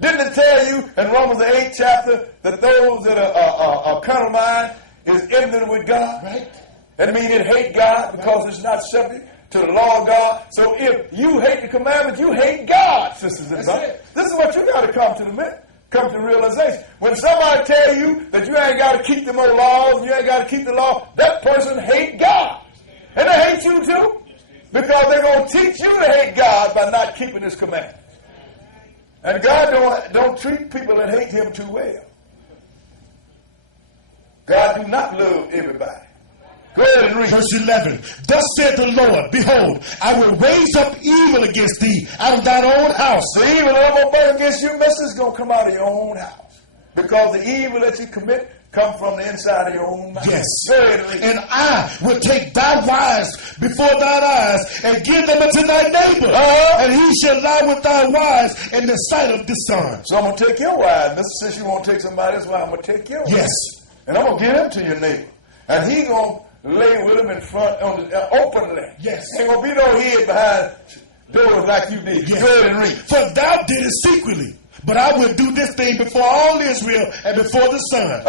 Didn't it tell you in Romans the 8th chapter that those that are carnal mind is enmity with God? Right. That means it hate God because it's not subject to the law of God. So if you hate the commandments, you hate God, sisters and brothers. This is what you got to come to realization. When somebody tell you that you ain't got to keep them old laws, you ain't got to keep the law, that person hate God. And they hate you too. Because they're going to teach you to hate God by not keeping his commandments. And God don't treat people that hate him too well. God do not love everybody. Go ahead and read. Verse 11. Thus said the Lord, behold, I will raise up evil against thee out of thine own house. The evil that I'm going to bring against you, mister, is going to come out of your own house. Because the evil that you commit come from the inside of your own mouth. Yes. Go ahead and read. And I will take thy wives before thine eyes and give them unto thy neighbor. And he shall lie with thy wives in the sight of the sun. So I'm going to take your wife, mister. Since you want to take somebody else's wife, I'm going to take yours. Yes. And I'm going to give them to your neighbor. And he's going to lay with him in front openly. Yes. Ain't gonna be no head behind doors like you did. Yes. Go ahead and read. For thou didst secretly, but I will do this thing before all Israel and before the sun.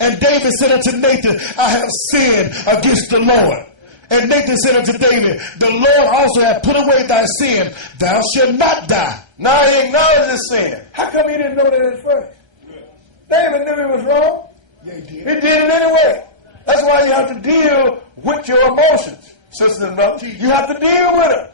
And David said unto Nathan, I have sinned against the Lord. And Nathan said unto David, the Lord also hath put away thy sin. Thou shalt not die. Now he acknowledged his sin. How come he didn't know that at first? David knew he was wrong. Yeah, he did. He did it anyway. That's why you have to deal with your emotions, sisters and brothers. You have to deal with them.